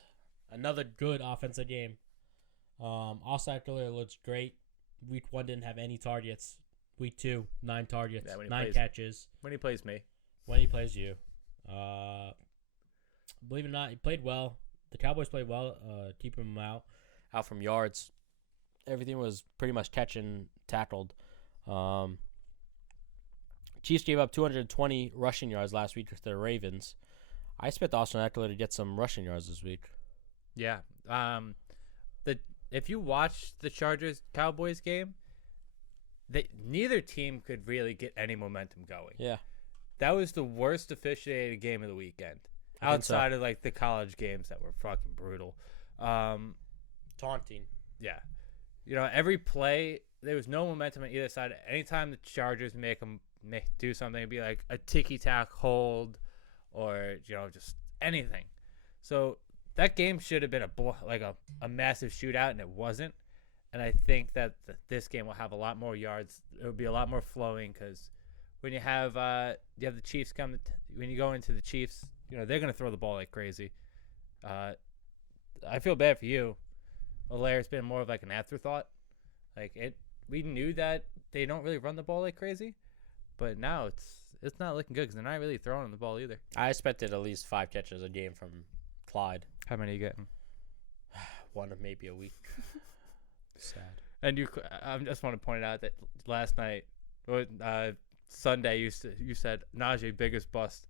another good offensive game. Oscar looks great. Week 1 didn't have any targets. Week 2, 9 targets, 9 catches. When he plays me. When he plays you. Believe it or not, he played well. The Cowboys played well, keeping him out from yards. Everything was pretty much catch and tackled. Chiefs gave up 220 rushing yards last week to the Ravens. I expect Austin Eckler to get some rushing yards this week. Yeah. If you watch the Chargers-Cowboys game, neither team could really get any momentum going. Yeah. That was the worst officiated game of the weekend. Outside of, like, the college games that were fucking brutal. Taunting. Yeah. Every play, there was no momentum on either side. Anytime the Chargers make them do something, it'd be like a ticky-tack hold or, just anything. So that game should have been a massive shootout, and it wasn't. And I think that this game will have a lot more yards. It'll be a lot more flowing because when you have the Chiefs when you go into the Chiefs, they're going to throw the ball like crazy. I feel bad for you. Alaire's been more of like an afterthought. We knew that they don't really run the ball like crazy, but now it's not looking good because they're not really throwing the ball either. I expected at least 5 catches a game from Clyde. How many are you getting? One of maybe a week. Sad. And I just want to point out that last night, Sunday, you said Najee biggest bust.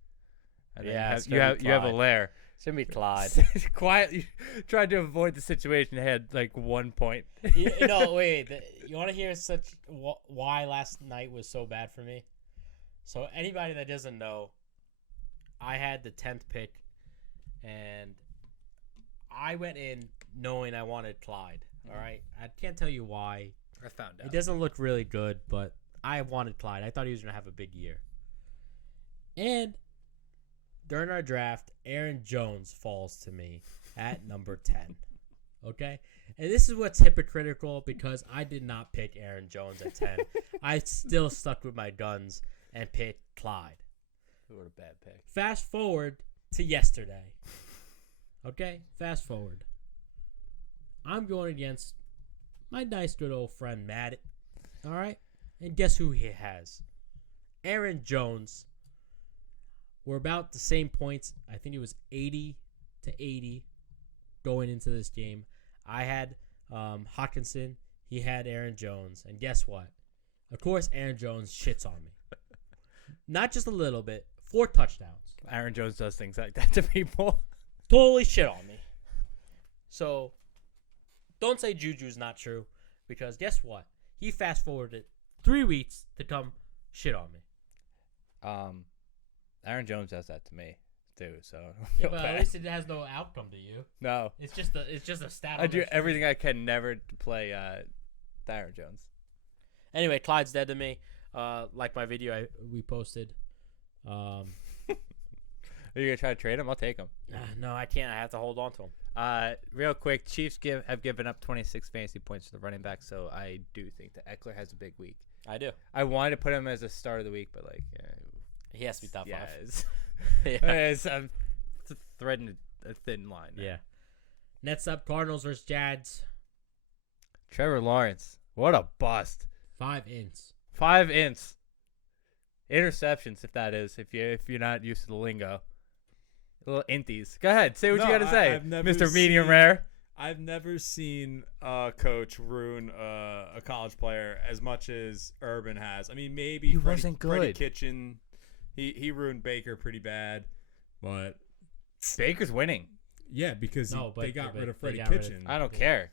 And then you have a lair. It's gonna be Clyde. Quietly tried to avoid the situation. Had like 1 point. Wait. You want to hear why last night was so bad for me? So anybody that doesn't know, I had the 10th pick, and I went in knowing I wanted Clyde. All right, I can't tell you why. I found out. It doesn't look really good, but I wanted Clyde. I thought he was gonna have a big year. And during our draft, Aaron Jones falls to me at number 10. Okay? And this is what's hypocritical because I did not pick Aaron Jones at 10. I still stuck with my guns and picked Clyde. What a bad pick. Fast forward to yesterday. Okay? Fast forward. I'm going against my nice good old friend Matt. All right? And guess who he has? Aaron Jones. We're about the same points. I think it was 80 to 80 going into this game. I had Hawkinson. He had Aaron Jones. And guess what? Of course, Aaron Jones shits on me. Not just a little bit. 4 touchdowns. Aaron Jones does things like that to people. Totally shit on me. So, don't say Juju's not true. Because guess what? He fast forwarded 3 weeks to come shit on me. Aaron Jones does that to me too, so yeah, but at least it has no outcome to you. No, it's just a stat. I do everything I can never to play Aaron Jones. Anyway, Clyde's dead to me. Like my video we posted. Are you gonna try to trade him? I'll take him. No, I can't. I have to hold on to him. Real quick, Chiefs have given up 26 fantasy points to the running back, so I do think that Eckler has a big week. I do. I wanted to put him as a start of the week, but like. He has to be top 5. I'm threading a thin line. Yeah. Next up, Cardinals versus Jags. Trevor Lawrence. What a bust. 5 ints. 5 ints. Interceptions, if that is, if you're not used to the lingo. Little inties. Go ahead. Say what you got to say, Mr. Medium Rare. I've never seen a coach ruin a college player as much as Urban has. I mean, maybe wasn't good. Freddie Kitchen. He ruined Baker pretty bad, but Baker's winning. Yeah, because they got rid of Freddie Kitchen. I don't care.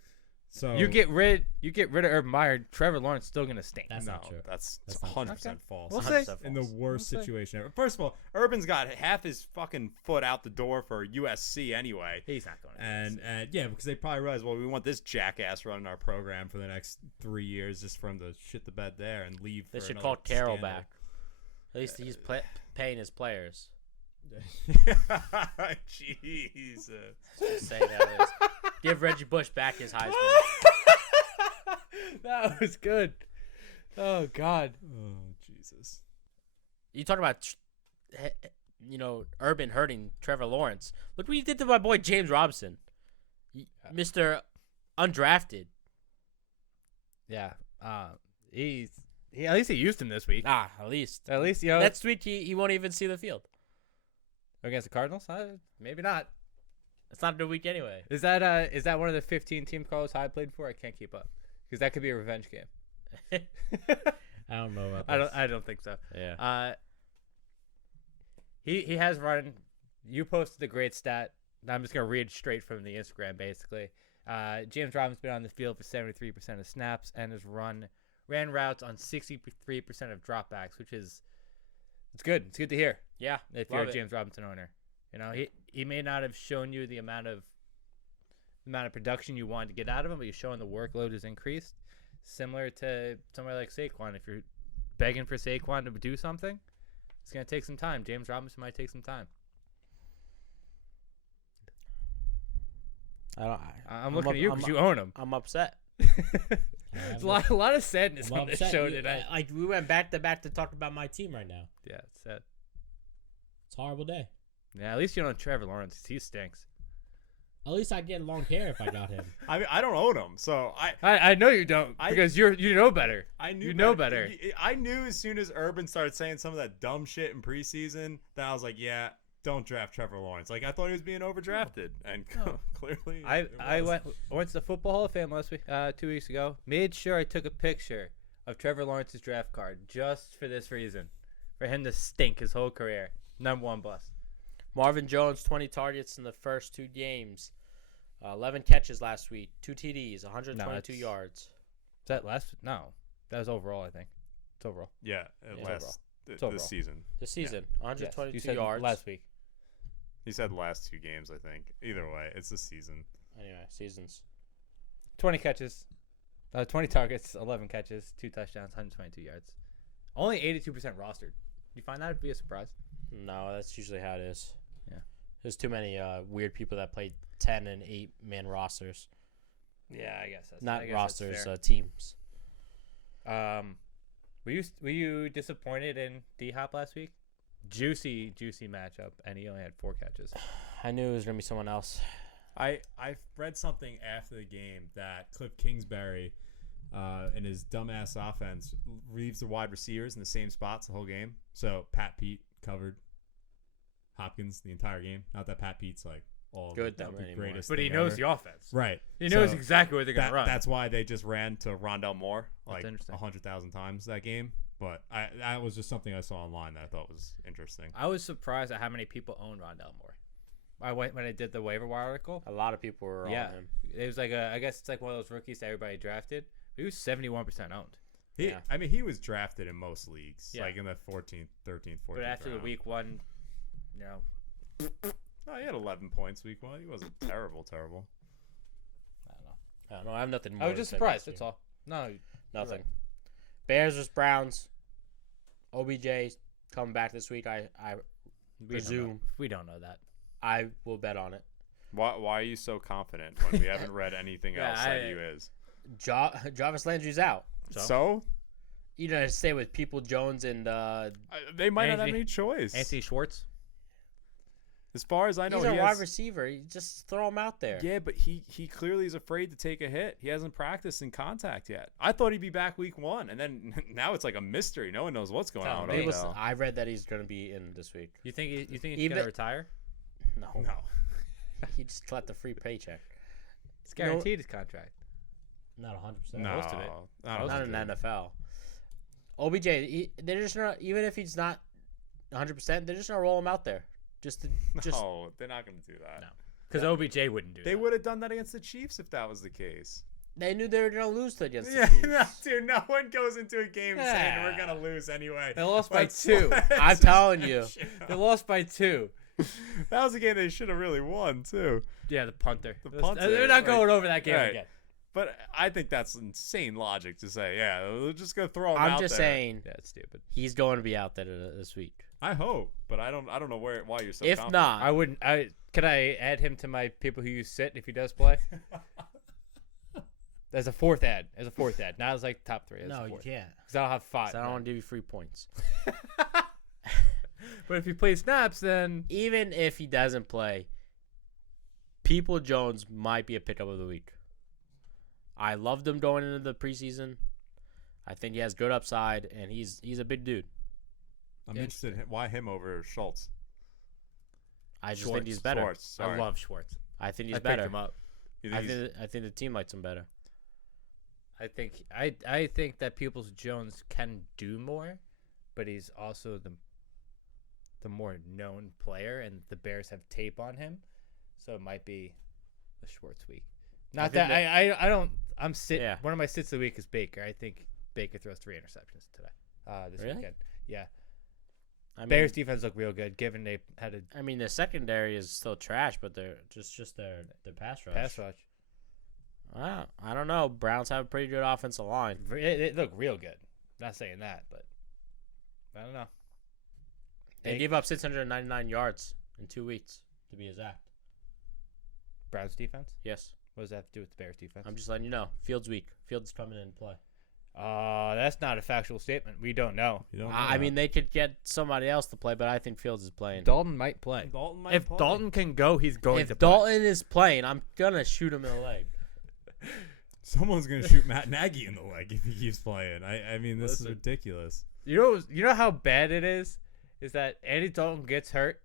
So you get rid of Urban Meyer, Trevor Lawrence still gonna stink. That's not true. That's 100% false. We'll say in the worst situation ever. First of all, Urban's got half his fucking foot out the door for USC anyway. He's not going. And yeah, because they probably realized, well, we want this jackass running our program for the next 3 years, just for him to shit the bed there and leave. They should call Carroll back. At least he's paying his players. Jesus. Just say that is. Give Reggie Bush back his Heisman. That was good. Oh, God. Oh, Jesus. You talk about, Urban hurting Trevor Lawrence. Look what you did to my boy James Robinson. Mr. Undrafted. Yeah. At least he used him this week. At least. Next week he won't even see the field. Against the Cardinals? Maybe not. It's not a good week anyway. Is that one of the 15 teams Carlos Hyde played for? I can't keep up because that could be a revenge game. I don't know about this. I don't think so. Yeah. He has run. You posted the great stat. I'm just gonna read straight from the Instagram basically. James Robinson's been on the field for 73% of snaps and has ran routes on 63% of dropbacks, which is it's good. It's good to hear. Yeah, if you're a James Robinson owner, he may not have shown you the amount of production you wanted to get out of him, but you're showing the workload has increased. Similar to somebody like Saquon, if you're begging for Saquon to do something, it's gonna take some time. James Robinson might take some time. I'm looking at you because you own him. I'm upset. There's a lot of sadness on this show today. Like we went back to back to talk about my team right now. Yeah, it's sad. It's a horrible day. Yeah, at least you don't know Trevor Lawrence. He stinks. At least I get long hair if I got him. I mean, I don't own him, so I know you don't because you know better. I knew you know better. I knew as soon as Urban started saying some of that dumb shit in preseason that I was like, yeah, don't draft Trevor Lawrence. Like I thought he was being overdrafted, and clearly I went to the Football Hall of Fame last week, 2 weeks ago. Made sure I took a picture of Trevor Lawrence's draft card just for this reason, for him to stink his whole career. Number one bust. Marvin Jones, 20 targets in the first 2 games. 11 catches last week, 2 TDs, 122 yards. Is that last? No, that was overall. I think it's overall. Yeah, this season. This season, 122 you said yards last week. He said last 2 games. I think. Either way, it's the season. Anyway, seasons. 20 catches, 20 targets, 11 catches, 2 touchdowns, 122 yards. Only 82% rostered. You find that to be a surprise? No, that's usually how it is. Yeah. There's too many weird people that play 10 and 8-man rosters. Yeah, I guess that's not rosters, fair. teams. Were you disappointed in D-Hop last week? Juicy matchup, and he only had 4 catches. I knew it was gonna be someone else. I read something after the game that Cliff Kingsbury, in his dumbass offense, leaves the wide receivers in the same spots the whole game. So Pat Pete covered Hopkins the entire game. Not that Pat Pete's like good, the greatest, but he thing knows ever. the offense. Right. He knows exactly what they're gonna run. That's why they just ran to Rondell Moore like That's 100,000 times that game. But that was just something I saw online that I thought was interesting. I was surprised at how many people own Rondell Moore. When I did the waiver wire article. A lot of people were on him. It was like I guess it's like one of those rookies that everybody drafted. He was 71% owned. I mean, he was drafted in most leagues, like in the 13th, 14th But after round. the week 1, you know. Oh, he had 11 points week 1. He wasn't terrible. I don't know. I have nothing more. I was just surprised. That's all. No, nothing. Right. Bears vs. Browns. OBJ coming back this week. I presume. We don't know that. I will bet on it. Why are you so confident when we haven't read anything else that you is? Jarvis Landry's out. So? You know, stay with People Jones and they might not have any choice. Anthony Schwartz. As far as I know, he's a wide receiver. You just throw him out there. Yeah, but he clearly is afraid to take a hit. He hasn't practiced in contact yet. I thought he'd be back week 1, and then now it's like a mystery. No one knows what's going on. I read that he's going to be in this week. You think he's going to retire? No. He just got the free paycheck. It's guaranteed his contract. Not 100%. No, most of it. Not in the NFL. OBJ, they're just not, even if he's not 100%, they're just going to roll him out there. No, they're not going to do that. No, because OBJ wouldn't do that. They would have done that against the Chiefs if that was the case. They knew they were going to lose against the Chiefs. Dude, no one goes into a game saying we're going to lose anyway. They lost by 2. I'm telling you. They lost by 2. That was a game they should have really won, too. Yeah, the punter. They're not going over that game again. But I think that's insane logic to say, we're just going to throw him out there. I'm just saying. Yeah, it's stupid. He's going to be out there this week. I hope, but I don't know why you're so If confident. not, I wouldn't. Could I add him to my people who use sit if he does play? As a fourth ad. Not as like top 3. No, you can't. Because I'll have 5. I don't want to give you free points. But if he plays snaps, then even if he doesn't play, People Jones might be a pickup of the week. I loved him going into the preseason. I think he has good upside, and he's a big dude. I'm interested in why him over Schultz. I just think he's better. I love Schwartz. I think he's better. Picked him up. I think the team likes him better. I think that Peoples Jones can do more, but he's also the more known player, and the Bears have tape on him, so it might be a Schwartz week. Not that I don't. I'm sit. Yeah. One of my sits of the week is Baker. I think Baker throws 3 interceptions today. This weekend. Yeah. Bears defense look real good, given they had a. I mean, the secondary is still trash, but they're just their pass rush. Pass rush. Wow, I don't know. Browns have a pretty good offensive line. They look real good. Not saying that, but I don't know. They gave up 699 yards in 2 weeks, to be exact. Browns defense? Yes. What does that have to do with the Bears defense? I'm just letting you know. Fields weak. Fields coming in play. That's not a factual statement. We don't know. You don't know I that. mean, they could get somebody else to play, but I think Fields is playing. Dalton might play. Dalton might If play. Dalton can go, he's going If to play. Dalton is playing, I'm gonna shoot him in the leg. Someone's gonna shoot Matt Nagy in the leg if he keeps playing. I mean, this is Listen. ridiculous. You know how bad it is? Is that Andy Dalton gets hurt,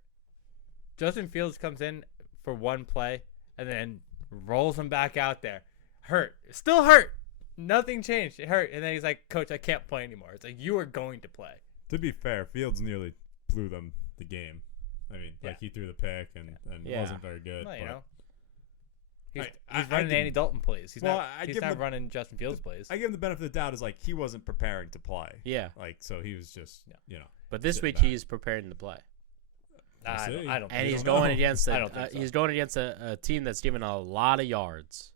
Justin Fields comes in for one play, and then rolls him back out there. Hurt. Still hurt. Nothing changed. It hurt. And then he's like, Coach, I can't play anymore. It's like, you are going to play. To be fair, Fields nearly blew them the game. I mean, like he threw the pick and Yeah. wasn't very good. Well, you but know. He's I running give- Andy Dalton plays. He's Well, not, I he's give not him the- running Justin Fields plays. I give him the benefit of the doubt is like he wasn't preparing to play. Yeah, Like so he was just but this Sitting week back. he's preparing to play, I see. don't and think he's so. going against I don't think so. he's going against a team that's given a lot of yards.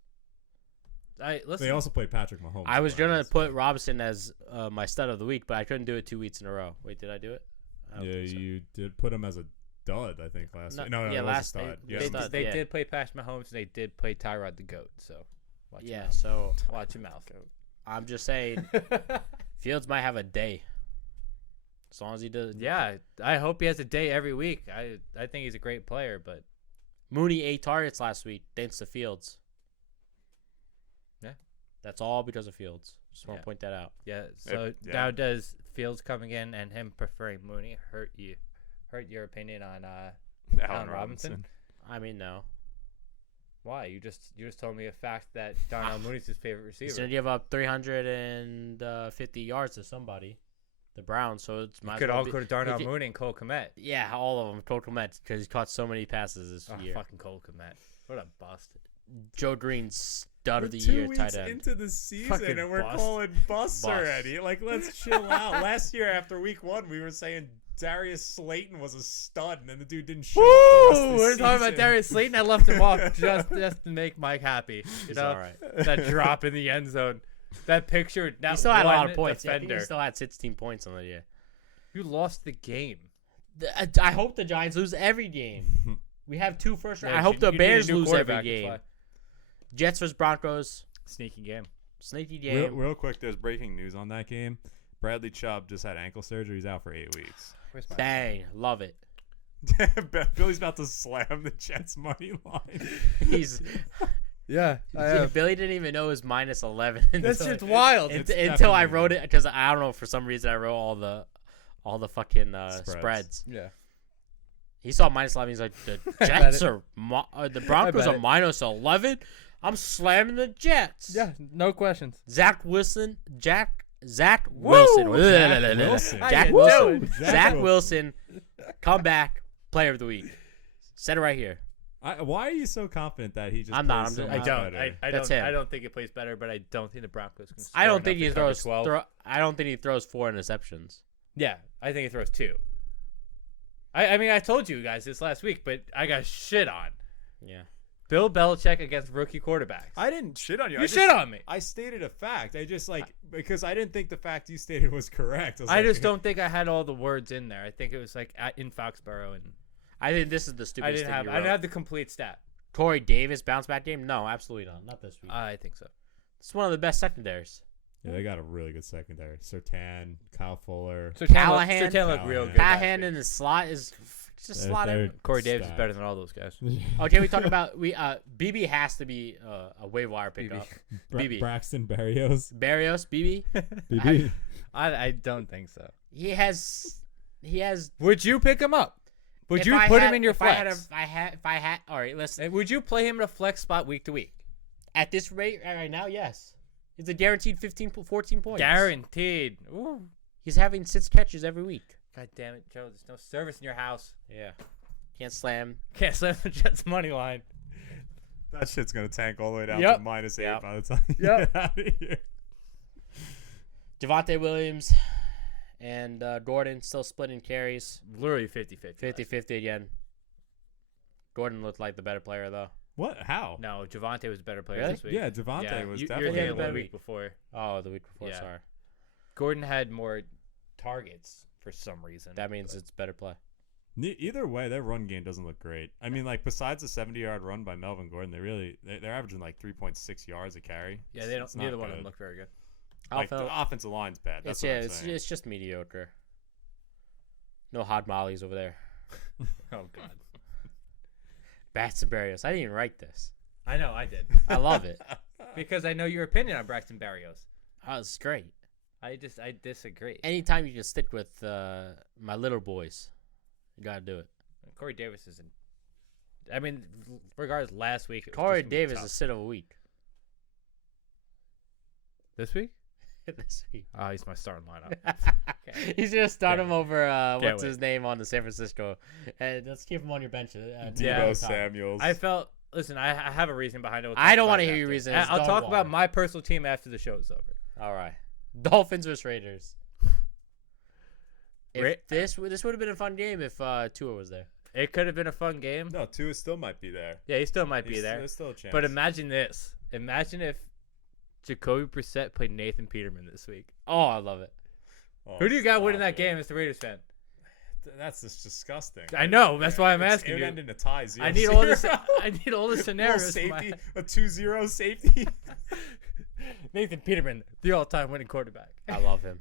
Listen, They also played Patrick Mahomes. I was gonna last put week. Robinson as my stud of the week, but I couldn't do it 2 weeks in a row. Wait, did I do it? I don't Yeah, think so. you did put him as a dud, I think, last No, week. No, yeah, it was last- a stud. they- Yeah. they, stud, they yeah. did play Patrick Mahomes, and they did play Tyrod the GOAT. So watch your Yeah, mouth. so Watch your mouth. I'm just saying Fields might have a day, as long as he does. Yeah, I hope he has a day every week. I think he's a great player, but Mooney 8 targets last week thanks to Fields. Yeah. That's all because of Fields. Just want to Yeah. point that out. yeah. So Yeah. now does Fields coming in and him preferring Mooney hurt your opinion on Allen Robinson? I mean, no. Why? You just told me a fact that Darnell Mooney's his favorite He's receiver. gonna give up 350 yards to somebody, the Browns. So it's You might as could well all be- go to Darnell if you- Mooney and Cole Kmet. Yeah, all of them. Cole Kmet, because he caught so many passes this Oh, year. fucking Cole Kmet. What a bust. Joe Green's stud We're of the 2 year weeks tight end. into the season Fucking and we're bust. calling busts Bust. already. Like, let's chill out. Last year after week 1, we were saying Darius Slayton was a stud, and then the dude didn't show up the rest of the We're talking about season. Darius Slayton. I left him off just to make Mike happy. You He's know, all right. that drop in the end zone, that picture. That He still had a lot of one points. Yeah, I think defender. he still had 16 points on the year. You lost the game. I hope the Giants lose every game. We have 2 first round. Yeah, I hope the you need a Bears new lose every quarterback, game. that's Jets vs Broncos. why. Sneaky game. Sneaky game. Real quick, there's breaking news on that game. Bradley Chubb just had ankle surgery. He's out for 8 weeks. Where's my Bang. Love it. Billy's about to slam the Jets money line. He's Yeah, Billy didn't even know it was minus 11. That's until- just wild. It's until I definitely- wrote it, because I don't know, for some reason I wrote all the fucking spreads. Yeah. He saw minus 11. He's like, the Jets are the Broncos bet are it. minus 11. I'm slamming the Jets. Yeah, no questions. Zach Wilson. Zach Wilson. Zach Wilson. How Jack you Wilson. doing? Zach Wilson. Come back. Player of the week. Said it right here. Why are you so confident that he just? I'm not, plays I'm so just- I much don't. better? I That's don't. him. I don't think it plays better, but I don't think the Broncos can. I don't score think he enough to cover throws. 12. I don't think he throws 4 interceptions. Yeah, I think he throws 2. I mean, I told you guys this last week, but I got shit on. Yeah. Bill Belichick against rookie quarterbacks. I didn't shit on you. You shit on me. I stated a fact. I just because I didn't think the fact you stated was correct. I just don't think I had all the words in there. I think it was like in Foxborough, and I think this is the stupidest thing I you didn't wrote. have the complete stat. Corey Davis bounce back game? No, absolutely not. Not this week. I think so. It's one of the best secondaries. Yeah, they got a really good secondary. Sertan, Kyle Fuller. So Callahan- Sertan looked real Callahan. good. last Pahan week. in the slot is just They're- slot. they're Corey Davis is stacked. better than all those guys. Okay, we talk about BB has to be a waiver wire pickup. BB. Braxton Berrios. Barrios, BB. BB. I don't think so. He has. Would you pick him up? Would if you I put had- him in your if I had flex? if I had. All right, listen. And would you play him in a flex spot week to week? At this rate right now, yes. He's a guaranteed 14 points. Guaranteed. Ooh. He's having 6 catches every week. God damn it, Joe. There's no service in your house. Yeah. Can't slam. Can't slam the Jets money line. That shit's gonna tank all the way down Yep. to -8 Yep. by the time you Yep. get out of here. Devonta Williams and Gordon still splitting carries. Literally 50-50. 50-50 again. Gordon looked like the better player, though. What? How? No, Javante was a better player Really? this week. Yeah, Devontae was you're definitely thinking the of the better week week. before. Oh, the week before, Yeah. sorry. Gordon had more targets for some reason. That means but- it's better play. Either way, their run game doesn't look great. I mean, like besides the 70-yard run by Melvin Gordon, they're averaging like 3.6 yards a carry. Yeah, they don't. It's not Neither one of them good. look very good. Like, the offensive line's bad. That's what I'm saying. It's just mediocre. No hot mollies over there. Oh, God. Braxton Berrios. I didn't even write this. I know, I did. I love it. Because I know your opinion on Braxton Berrios. Oh, it's great. I disagree. Anytime you can stick with my little boys, you got to do it. Corey Davis isn't. I mean, regardless, last week. Corey Davis is sit of a week. This week? This week. Oh, he's my starting lineup. Okay. He's going to start him over, what's wait. his name on the San Francisco. Let's keep him on your bench. Debo Samuels. Listen, I have a reason behind it. I don't want to hear your reasons. I'll talk about my personal team after the show is over. All right. Dolphins vs. Raiders. This would have been a fun game if Tua was there. It could have been a fun game. No, Tua still might be there. Yeah, he still might be there. There's still a chance. But imagine this. Imagine if Jacoby Brissett played Nathan Peterman this week. Oh, I love it. Oh, Who do you got winning that game as the Raiders fan? That's just disgusting. I know. That's why I'm asking it you. It would end in a tie. 0-0. I need all the scenarios. Safety, a 2-0 safety. Nathan Peterman, the all-time winning quarterback. I love him.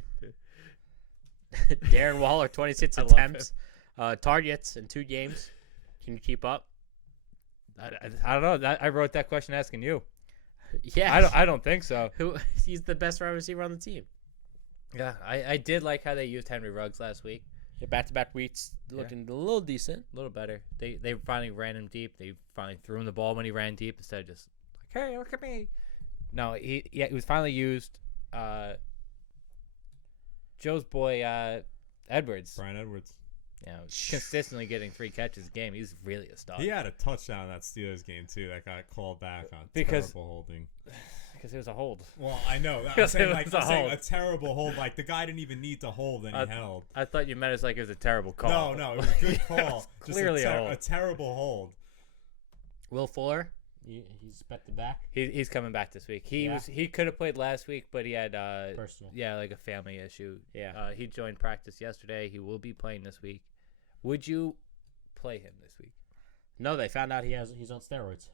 Darren Waller, 26 attempts, targets in 2 games. Can you keep up? I don't know. I wrote that question asking you. Yeah, I don't think so. He's the best wide receiver on the team. Yeah, I did like how they used Henry Ruggs last week. Yeah, back-to-back weeks looking a little decent. A little better. They finally ran him deep. They finally threw him the ball when he ran deep instead of just like, hey, look at me. No, he was finally used. Joe's boy Edwards. Brian Edwards. Yeah, consistently getting 3 catches a game. He's really a star. He had a touchdown in that Steelers game too that got called back on terrible holding. Because it was a hold. Well, I know. I'm saying a terrible hold. Like the guy didn't even need to hold, and he held. I thought you meant it like it was a terrible call. No, it was a good call. Clearly a terrible hold. Will Fuller, he's expected back. He's coming back this week. He could have played last week, but he had personal. Yeah, like a family issue. Yeah. He joined practice yesterday. He will be playing this week. Would you play him this week? No, they found out he's on steroids,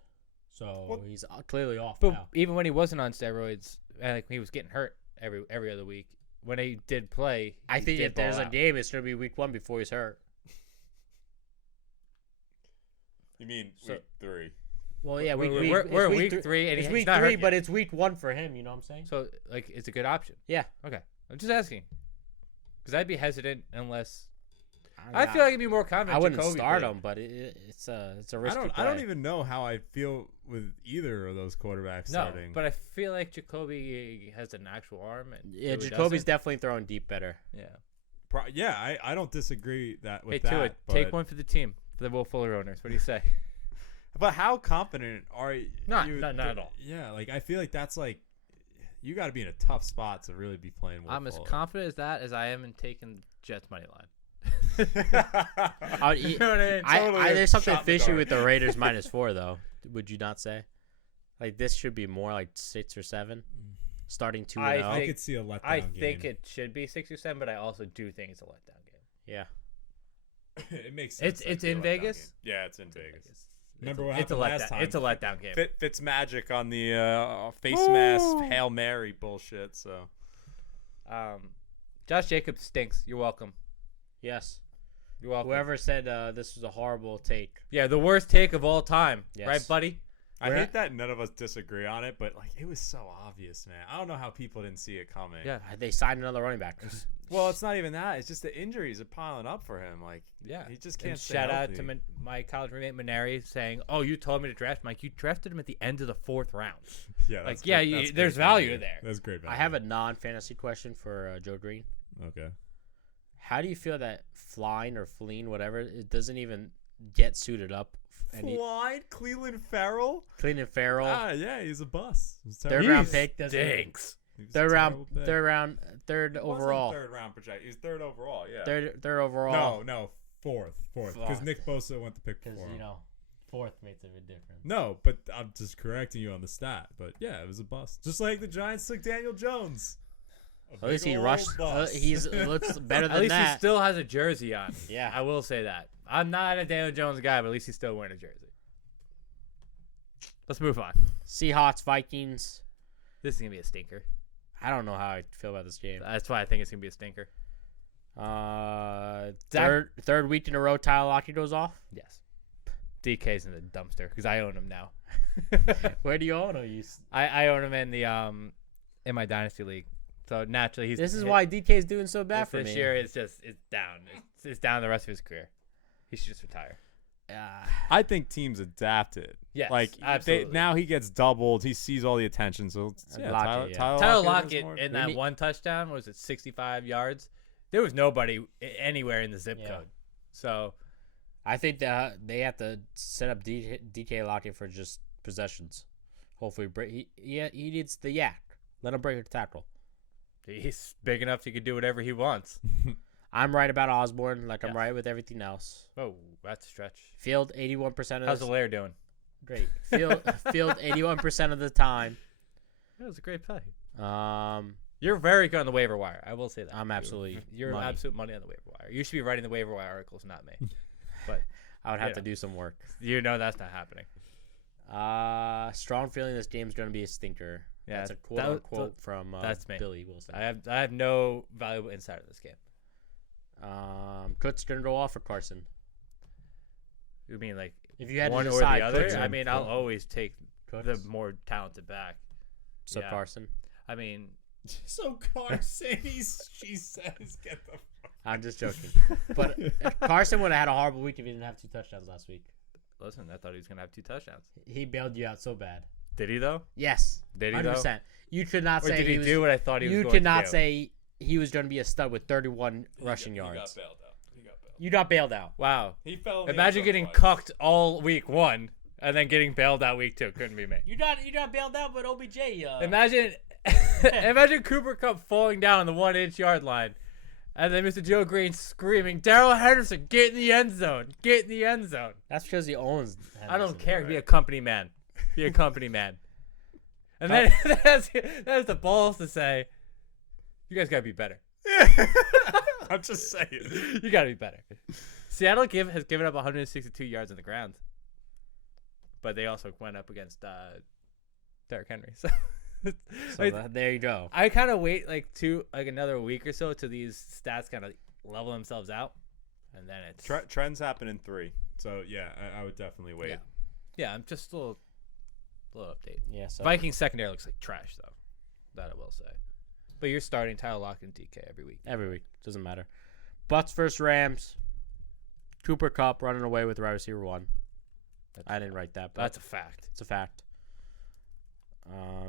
so he's clearly off but now. Even when he wasn't on steroids, and like he was getting hurt every other week, when he did play, I think if there's a game, it's gonna be week 1 before he's hurt. You mean week 3? Well, yeah, we're in week 3, and it's he's week not 3, hurt but yet. it's week 1 for him. You know what I'm saying? So like, it's a good option. Yeah. Okay, I'm just asking because I'd be hesitant unless. I feel like it'd be more confident. I wouldn't Jacoby start played. him, but it's a risky play. I don't even know how I feel with either of those quarterbacks starting. But I feel like Jacoby has an actual arm. And yeah, Tua Jacoby's doesn't. definitely throwing deep better. Yeah. I don't disagree with Tua, that. take one for the team, for the Will Fuller owners. What do you say? But how confident are you? Not at all. Yeah, like I feel like that's like you got to be in a tough spot to really be playing. Will I'm Fuller. as confident as I am in taking Jets money line. You know what I mean? There's something fishy with the Raiders -4 though. Would you not say? Like this should be more like 6 or 7, starting 2-0. I could see a letdown I game. think it should be 6 or 7, but I also do think it's a letdown game. Yeah. It makes sense. It's in Vegas. Yeah, it's in Vegas. Remember what happened last time? It's a letdown game. Fitz magic on the face mask Hail Mary bullshit. So, Josh Jacobs stinks. You're welcome. Yes. You're welcome. Whoever said this was a horrible take. Yeah, the worst take of all time. Yes. Right, buddy? I hate that none of us disagree on it, but like it was so obvious, man. I don't know how people didn't see it coming. Yeah. They signed another running back. Well, it's not even that. It's just the injuries are piling up for him. Like, yeah, he just can't. And stay shout healthy. out to my college roommate Maneri saying, "Oh, you told me to draft Mike. You drafted him at the end of the 4th round." Yeah, like that's yeah, great. That's there's great value there. That's great value. I have a non-fantasy question for Joe Green. Okay. How do you feel that Fleen or Fleen, whatever, it doesn't even get suited up? Clyde, Cleveland Farrell. Cleveland Farrell. Yeah, he's a bust. Third round pick. Stinks. Third overall. Third round project. He's third overall. Yeah. Third overall. No, fourth. Because Nick Bosa went to pick 4. Because 4th makes a bit different. No, but I'm just correcting you on the stat. But yeah, it was a bust. Just like the Giants took Daniel Jones. At least he rushed. He's looks better than that. At least he still has a jersey on. Yeah, I will say that. I'm not a Daniel Jones guy, but at least he's still wearing a jersey. Let's move on. Seahawks Vikings. This is gonna be a stinker. I don't know how I feel about this game. That's why I think it's gonna be a stinker. Third week in a row, Tyler Lockett goes off. Yes. DK's in the dumpster because I own him now. Where do you own him? I own him in the in my dynasty league. So naturally, This is why DK's doing so bad for me. This year, it's down. It's down the rest of his career. He should just retire. I think teams adapted. Yes, like absolutely. now he gets doubled. He sees all the attention. So Tyler Lockett in that one touchdown, was it 65 yards? There was nobody anywhere in the zip code. So I think that they have to set up DK Lockett for just possessions. Hopefully, he needs the yak. Let him break a tackle. He's big enough he could do whatever he wants. I'm right about Osborne, like I'm right with everything else. Oh, that's a stretch. Field 81% of How's Alaire doing? Great. Field 81% of the time. That was a great play. You're very good on the waiver wire. I will say that. I'm absolutely you're money. absolute money on the waiver wire. You should be writing the waiver wire articles, not me. But I would have to do some work. You know that's not happening. Strong feeling this game's going to be a stinker. Yeah, that's a quote from that's me. Billy Wilson. I have no valuable insight of this game. Cook's going to go off for Carson. You mean like if you had one to or decide, the other? Cook's I mean, I'll always take Cooks. the more talented back. So Carson. I mean, so Carson, she says, get the fuck. I'm just joking. But Carson would have had a horrible week if he didn't have 2 touchdowns last week. Listen, I thought he was going to have 2 touchdowns. He bailed you out so bad. Did he, though? Yes. Did he, 100%. though? You could not say did he do what I thought he was going to do? You could not say he was going to be a stud with 31 rushing yards. He got bailed out. You got bailed out. Wow. He fell. Imagine getting cucked all week 1 and then getting bailed out week 2. Couldn't be me. You got bailed out, but OBJ. Imagine Cooper Kupp falling down on the 1-inch yard line, and then Mr. Joe Green screaming, "Darrell Henderson, get in the end zone! Get in the end zone!" That's because he owns. I don't care. Right. Be a company man. Be a company man. And then that's the balls to say, "You guys gotta be better." I'm just saying. You gotta be better. Seattle has given up 162 yards on the ground, but they also went up against Derrick Henry. So there you go. I kind of wait another week or so till these stats kind of level themselves out, and then it's trends happen in 3. So yeah, I would definitely wait. Yeah, I'm just a little update. Yeah. So. Vikings secondary looks like trash though. That I will say. But you're starting Tyler Lockett and DK every week. Every week. Doesn't matter. Bucks versus Rams. Cooper Kupp running away with wide receiver 1. I didn't write that, but that's a fact. It's a fact.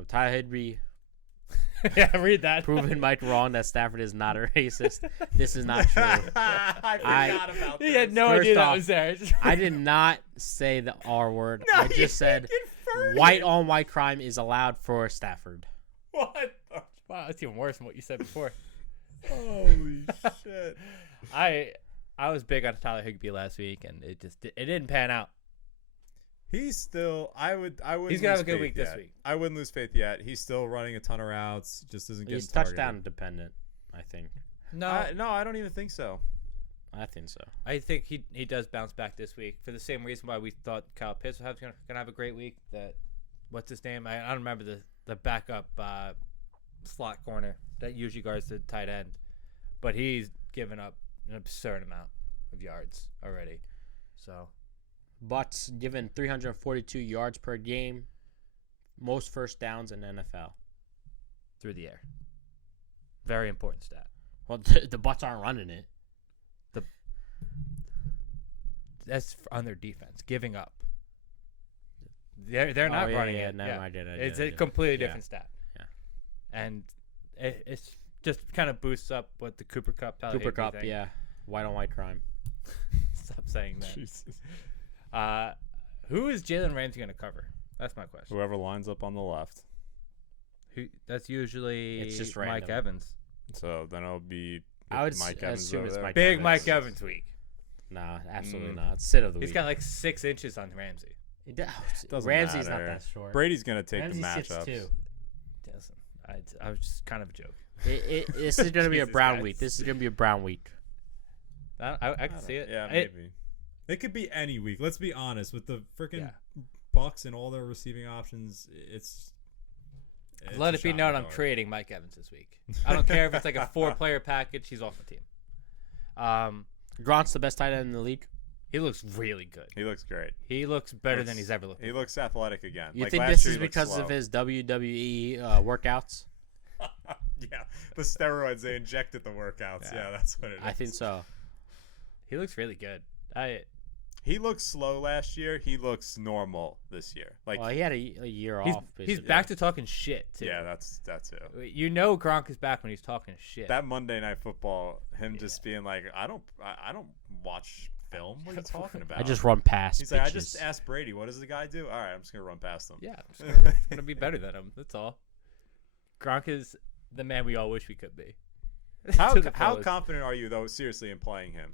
Ty Hidby. Yeah, read that. Proving Mike wrong that Stafford is not a racist. This is not true. I forgot about this. He had no idea that was there. I did not say the R word. No, I just said white on white crime is allowed for Stafford. What the? Wow, that's even worse than what you said before. Holy shit. I was big on Tyler Higbee last week, and it didn't pan out. He's still. I wouldn't. He's gonna have a good week this week. I wouldn't lose faith yet. He's still running a ton of routes. Just doesn't get. He's touchdown dependent. I think. No, I don't even think so. I think so. I think he does bounce back this week for the same reason why we thought Kyle Pitts was gonna have a great week. That what's his name? I don't remember the backup slot corner that usually guards the tight end, but he's given up an absurd amount of yards already. So, Butts given 342 yards per game, most first downs in NFL through the air. Very important stat. Well, the Butts aren't running it. That's on their defense, giving up. They're not running it. No, yeah. I did. It's a completely different stat. Yeah, and it's just kind of boosts up what the Cooper Kupp. Cooper Kupp, yeah, white on white crime. Stop saying that. Jesus. Who is Jalen Ramsey going to cover? That's my question. Whoever lines up on the left. That's usually it's just Mike Evans. So then it'll be. I would Mike Evans assume it's Mike Big Evans. Mike Evans week. Nah, absolutely not. Sit of the week. He's got like 6 inches on Ramsey. Ramsey's matter. not that short. Brady's gonna take Ramsey the matchups. Too. Doesn't. I was just kind of a joke. This is gonna be a Brown week. This is gonna be a Brown week. I can see it. Yeah, maybe. It could be any week. Let's be honest. With the freaking Bucks and all their receiving options, it's Let it be known I'm trading Mike Evans this week. I don't care if it's like a 4-player package. He's off the team. Gronk's the best tight end in the league. He looks really good. He looks great. He looks better than he's ever looked. He looks athletic again. You like think last this year, is he looked because slow. of his WWE workouts? Yeah, the steroids they injected the workouts. Yeah, that's what it is. I think so. He looks really good. He looked slow last year. He looks normal this year. Like Well, he had a year off. He's Basically. back to talking shit too. yeah, that's it. You know Gronk is back when he's talking shit. That Monday Night Football, him just being like, I don't watch film. What are you talking about? I just run past. He's like, I just asked Brady, what does the guy do? All right, I'm just gonna run past him. Yeah, I'm just gonna be better than him. That's all. Gronk is the man we all wish we could be. How confident are you though, seriously, in playing him?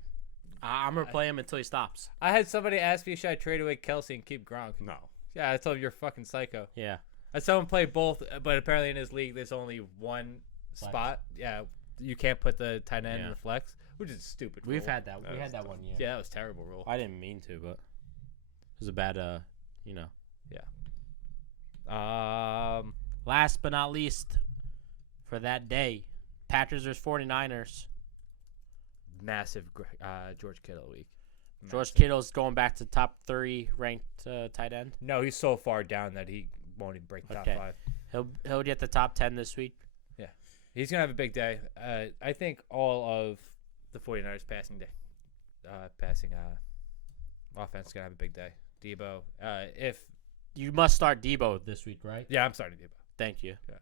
I'm gonna play him until he stops. I had somebody ask me, should I trade away Kelsey and keep Gronk? No. Yeah, I told him you're fucking psycho. Yeah. I saw him play both, but apparently in his league there's only one spot. Yeah, you can't put the tight end in the flex, which is stupid. We've rule. had that. We had that one year. Yeah, that was a terrible rule. I didn't mean to, but it was a bad. Last but not least, for that day, Packers vs 49ers. Massive George Kittle week. George Kittle's going back to top 3 ranked tight end. No, he's so far down that he won't even break the top 5. He'll get the top 10 this week. Yeah, he's gonna have a big day. I think all of the 49ers passing offense is gonna have a big day. Debo, if You must start Debo this week, right? yeah, I'm starting Debo. Thank you. Yeah.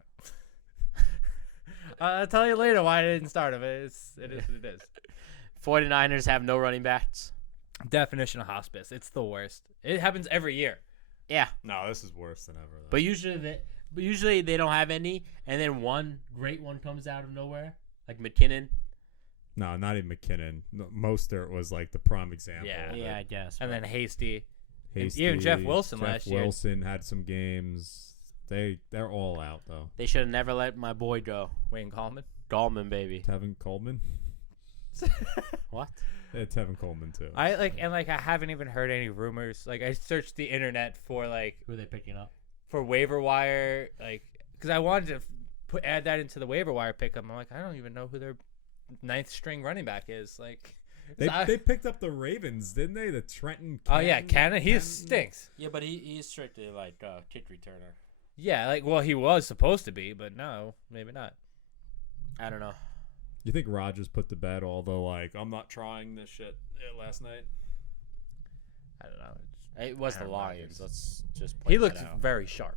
I'll tell you later why I didn't start him. It is what it is. 49ers have no running backs. Definition of hospice. It's the worst. It happens every year. Yeah, No, this is worse than ever. Though. but usually they don't have any, and then one great one comes out of nowhere, like McKinnon. No, not even McKinnon. No, Mostert was like the prime example. Yeah. of Yeah, it. I guess. And then Hasty. Hasty, even Jeff Wilson last year. Jeff Wilson had some games. They're all out though. They should have never let my boy go. Wayne Coleman. Gallman, baby. Tevin Coleman. What? They had Tevin Coleman too. I haven't even heard any rumors. Like I searched the internet for Who are they picking up? for waiver wire, because I wanted to add that into the waiver wire pickup. I'm like, I don't even know who their 9th string running back is. Like, They picked up the Ravens, didn't they? The Trenton. oh yeah, Cannon. He stinks. Yeah, but he's strictly like kick returner. Yeah, he was supposed to be, but no, maybe not. I don't know. You think Rodgers put to bed all the I'm not trying this shit last night? I don't know. It was the Aaron Lions. Rodgers. Let's just play He that looked out. very sharp.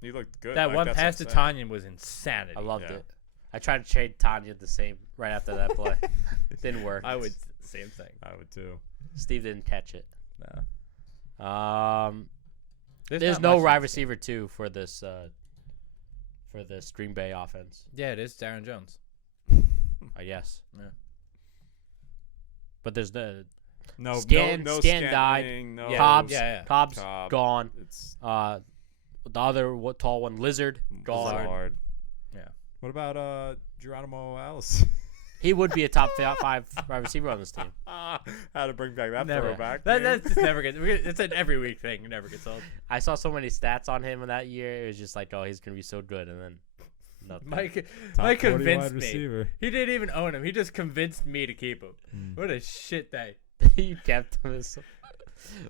He looked good. That Like, one that's pass to what I'm saying. Tanyan was insanity. I loved Yeah. it. I tried to trade Tanya the same right after that play. Didn't work. I would same thing. I would too. Steve didn't catch it. No. There's not no much wide else. receiver 2 for this Green Bay offense. Yeah, it is Darren Jones. I guess. Yeah. But there's the No, Scan died. Scanning, no Cobb's. yeah. Cobb's Cobb. gone. It's The other tall one, Lizard, gone. Lazard. Yeah. What about Geronimo Alice? He would be a top 5 wide receiver on this team. How to bring back that Never. throwback? That just never gets. It's an every week thing. It never gets old. I saw so many stats on him in that year. It was just like, oh, he's gonna be so good, and then nothing. Mike Top 40 convinced wide me. receiver. He didn't even own him. He just convinced me to keep him. What a shit day. You kept him.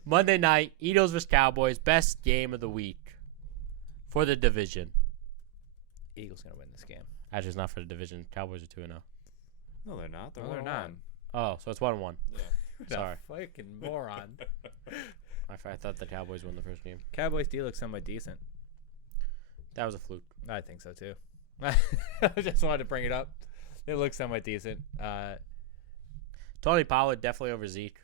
Monday night, Eagles vs Cowboys, best game of the week for the division. Eagles gonna win this game. Actually, it's not for the division. Cowboys are 2-0. No, they're not. No, they're not. Oh, so it's 1-1. Yeah. Sorry, Fucking moron. I thought the Cowboys won the first game. Cowboys D looks somewhat decent. That was a fluke. I think so too. I just wanted to bring it up. It looks somewhat decent. Tony Pollard definitely over Zeke.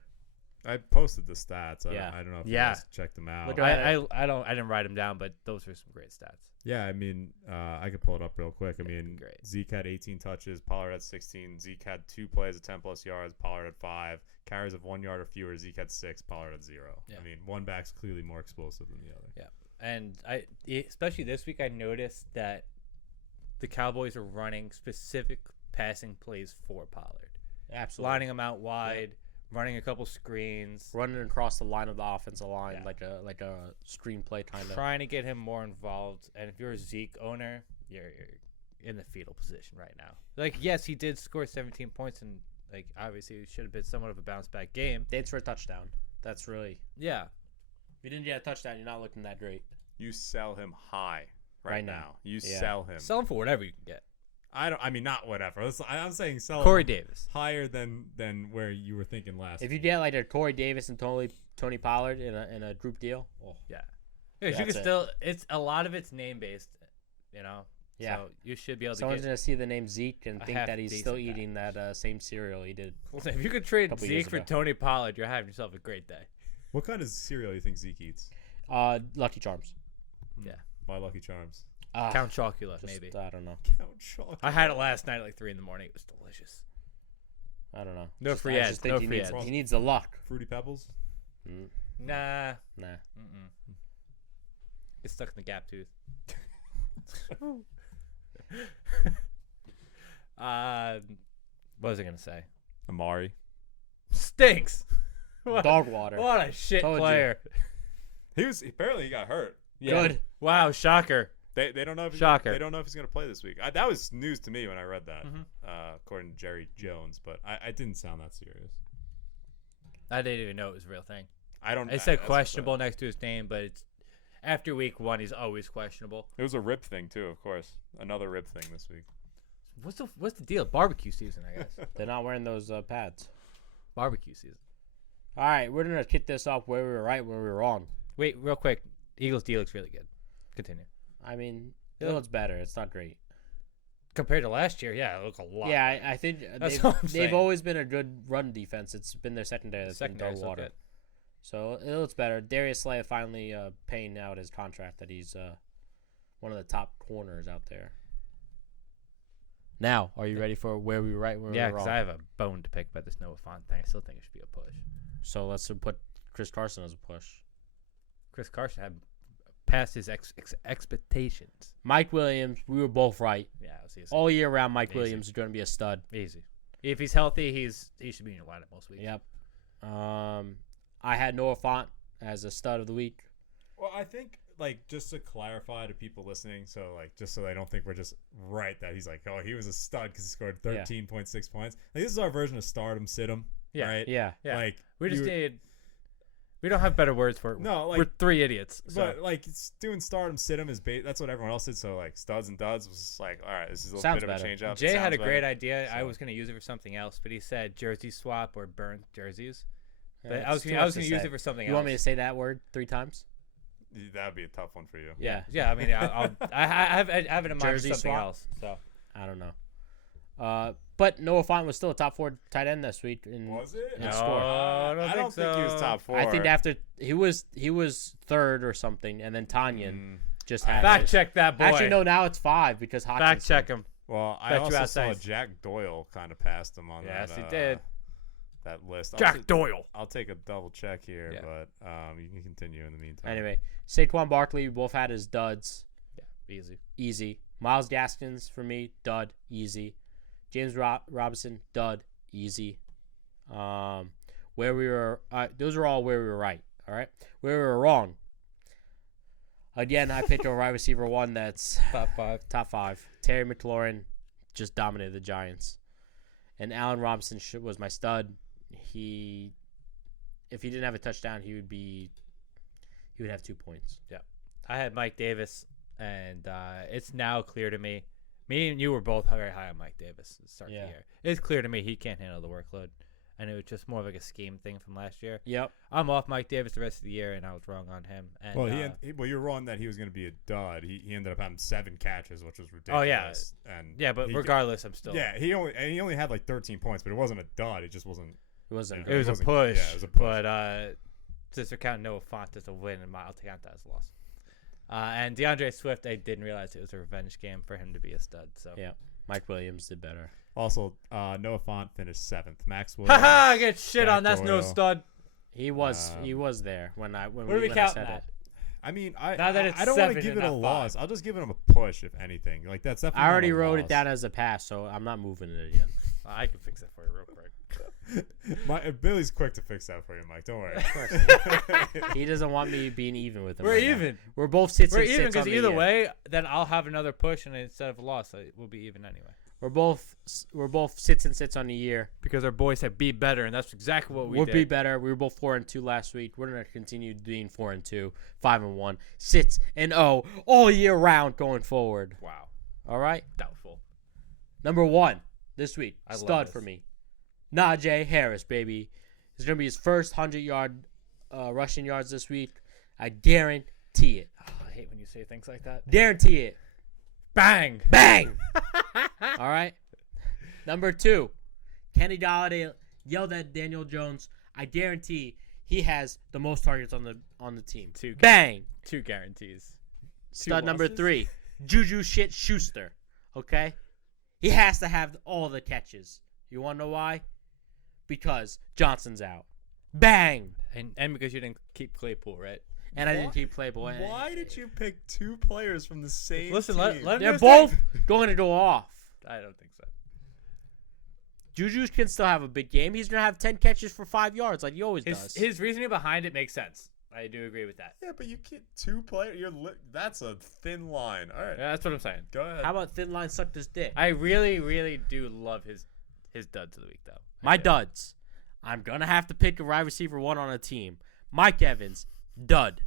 I posted the stats. Yeah. I don't know if Yeah. you guys checked them out. Look at- I didn't write them down, but those were some great stats. Yeah, I mean, I could pull it up real quick. I mean, great. Zeke had 18 touches, Pollard had 16. Zeke had 2 plays of 10-plus yards, Pollard had 5. Carries of 1 yard or fewer, Zeke had 6, Pollard had 0. Yeah. I mean, one back's clearly more explosive than the other. Yeah, and especially this week, I noticed that the Cowboys are running specific passing plays for Pollard, Absolutely. lining him out wide, running a couple screens, Running across the line of the offensive line Yeah. like a screenplay kind of. trying to get him more involved. And if you're a Zeke owner, you're in the fetal position right now. Like, yes, he did score 17 points, and like obviously it should have been somewhat of a bounce back game. Dates for a touchdown. That's really. Yeah. If you didn't get a touchdown, you're not looking that great. You sell him high right now. You Yeah. sell him. Sell him for whatever you can get. I mean, not whatever. I'm saying sell Corey him Davis. higher than where you were thinking last. If you get like a Corey Davis and Tony Pollard in a group deal, Yeah. You can That's it. still. It's a lot of it's name based. You know. Yeah. So you should be able to someone's get. gonna see the name Zeke and a think that he's still half-decent eating that same cereal he did. If you could trade couple years Zeke for ago. Tony Pollard, you're having yourself a great day. What kind of cereal do you think Zeke eats? Lucky Charms. Yeah. My Lucky Charms. Count Chocula, Just, maybe. I don't know. Count chocolate. I had it last night at like 3 in the morning. It was delicious. I don't know. No Just- free I ads, just think no he free needs, ads. he needs the luck. Fruity Pebbles. Nah. Nah. Get stuck in the gap tooth. What was I gonna say? Amari. Stinks. What, Dog water. what a shit Told you. player. Apparently he got hurt. Good. Wow, shocker. They don't know if Shocker. They don't know if he's gonna play this week. That was news to me when I read that, Mhm. according to Jerry Jones. But I didn't sound that serious. I didn't even know it was a real thing. I don't. It said that's what questionable next to his name, but it's after week 1, he's always questionable. It was a rib thing too, of course. Another rib thing this week. What's the deal? Barbecue season, I guess. They're not wearing those pads. Barbecue season. All right, we're gonna kick this off where we were right, where we were wrong. Wait, real quick. Eagles D looks really good. Continue. I mean, Yeah. it looks better. It's not great. Compared to last year, yeah, it looks a lot. Yeah, I think That's they've, what I'm saying. they've always been a good run defense. It's been their secondary that's been Secondary dog water. good. So it looks better. Darius Slay finally paying out his contract that he's one of the top corners out there. Now, are you ready for where we were right, where Yeah, we were because wrong? I have a bone to pick about this Noah Font thing. I still think it should be a push. So let's put Chris Carson as a push. Chris Carson had passed his expectations. Mike Williams, we were both right. Yeah, I was All year round, Mike Easy. Williams is going to be a stud. easy. If he's healthy, he should be in your lineup most weeks. Yep. I had Noah Font as a stud of the week. Well, I think just to clarify to people listening, so just so they don't think we're just right that he's oh, he was a stud because he scored 13.6 points. This is our version of stardom, sit him. Yeah. Right. Yeah. Yeah. We just need. We don't have better words for it. No, we're 3 idiots. So. But it's doing stardom, sit him is that's what everyone else did. So studs and duds was just all right, this is a little Sounds bit of a better. change up. Jay had a great idea. idea. I So- was going to use it for something else, but he said jersey swap or burnt jerseys. But Yeah, I was it's too going much to to use say. it for something You else. want me to say that word 3 times? That would be a tough one for you. Yeah. Yeah, I mean, I have it in mind for Jersey something swap? else. So I don't know. But Noah Font was still a top 4 tight end this week. Was it? in No, score. I don't I don't think he was so. top 4. I think after he was 3rd or something, and then Tanyan just had Fact it. check that boy. Actually, no, now it's 5 because Hawkinson. Fact check him. Well, I Bet you also outside. saw Jack Doyle kind of passed him on Yes, that. he did. That list. Jack Doyle. I'll take a double check here, Yeah. but you can continue in the meantime. Anyway, Saquon Barkley, we both had his duds. Yeah, easy. Easy. Miles Gaskins for me, dud, easy. James Robinson, dud, easy. Where we were, those are all where we were right. All right, where we were wrong. Again, I picked a wide receiver 1 that's top 5. Terry McLaurin just dominated the Giants, and Allen Robinson was my stud. If he didn't have a touchdown, he would have 2 points. Yeah, I had Mike Davis, and it's now clear to me. Me and you were both very high on Mike Davis at the start of the year. It's clear to me he can't handle the workload, and it was just more of like a scheme thing from last year. Yep. I'm off Mike Davis the rest of the year, and I was wrong on him. And, well, you're wrong that he was going to be a dud. He ended up having 7 catches, which was ridiculous. Oh, yeah. And yeah, but regardless, I'm still. Yeah, he only had 13 points, but it wasn't a dud. It just wasn't. It wasn't. It was a wasn't- push. Yeah, it was a push. But since we're counting Noah Font as a win, and I'll count that as a loss. And DeAndre Swift, I didn't realize it was a revenge game for him to be a stud. So Yeah. Mike Williams did better. Also, Noah Font finished 7th. Max Williams. haha, get shit Jack on. That's no Doyle. sdo He was there when What are we when I counting said that? it. I mean, Now that it's I don't want 7 to give and it a not 5. loss. I'll just give him a push, if anything. That's definitely. I already not a wrote loss. it down as a pass, so I'm not moving it again. I can fix that for you real quick. Billy's quick to fix that for you, Mike. Don't worry. Of course. He doesn't want me being even with him. We're right now. even. We're both sits We're and even sits on because the either year. way, then I'll have another push, and instead of a loss, we'll be even anyway. We're both sits and sits on the year. Because our boys have be better, and that's exactly what we We'll did. be better. We were both 4-2 last week. We're gonna continue being 4-2, 5-1, 6-0 all year round going forward. Wow. All right. Doubtful. Number 1 this week, I love stud this. for me. Najee Harris, baby. It's gonna be his first 100-yard rushing yards this week. I guarantee it. Oh, I hate when you say things like that. Guarantee it. Bang. Bang. All right. Number 2, Kenny Golladay yelled at Daniel Jones. I guarantee he has the most targets on the team. Bang. 2 guarantees. Stud number losses? 3, Juju shit Schuster. Okay, he has to have all the catches. You want to know why? Because Johnson's out. Bang. And because you didn't keep Claypool, right? And I didn't keep Playboy. Why did you pick 2 players from the same Listen, team? let him They're just both take- going to go off. I don't think so. Juju can still have a big game. He's going to have 10 catches for 5 yards like he always does. His reasoning behind it makes sense. I do agree with that. Yeah, but you get 2 players. That's a thin line. All right, Yeah, that's what I'm saying. go ahead. How about thin line suck this dick? I really, really do love his duds of the week, though. My duds. I'm going to have to pick a wide receiver 1 on a team. Mike Evans, dud.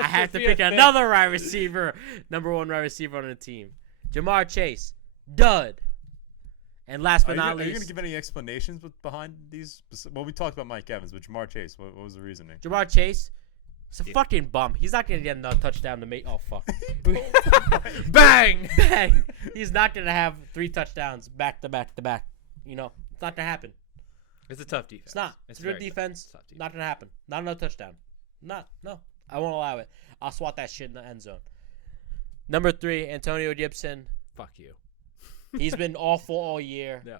I have to pick another wide receiver, number 1 wide receiver on the team. Jamar Chase, dud. And last but Are not you going least, to give any explanations behind these? Well, we talked about Mike Evans, but Jamar Chase, what was the reasoning? Jamar Chase, he's a fucking bum. He's not going to get another touchdown to make. Oh, fuck. Bang! Bang. He's not going to have 3 touchdowns back to back to back. You know, it's not going to happen. It's a tough defense. It's not. It's a good very defense. tough defense. Not going to happen. Not another touchdown. No. I won't allow it. I'll swat that shit in the end zone. Number 3, Antonio Gibson. Fuck you. He's been awful all year. Yeah.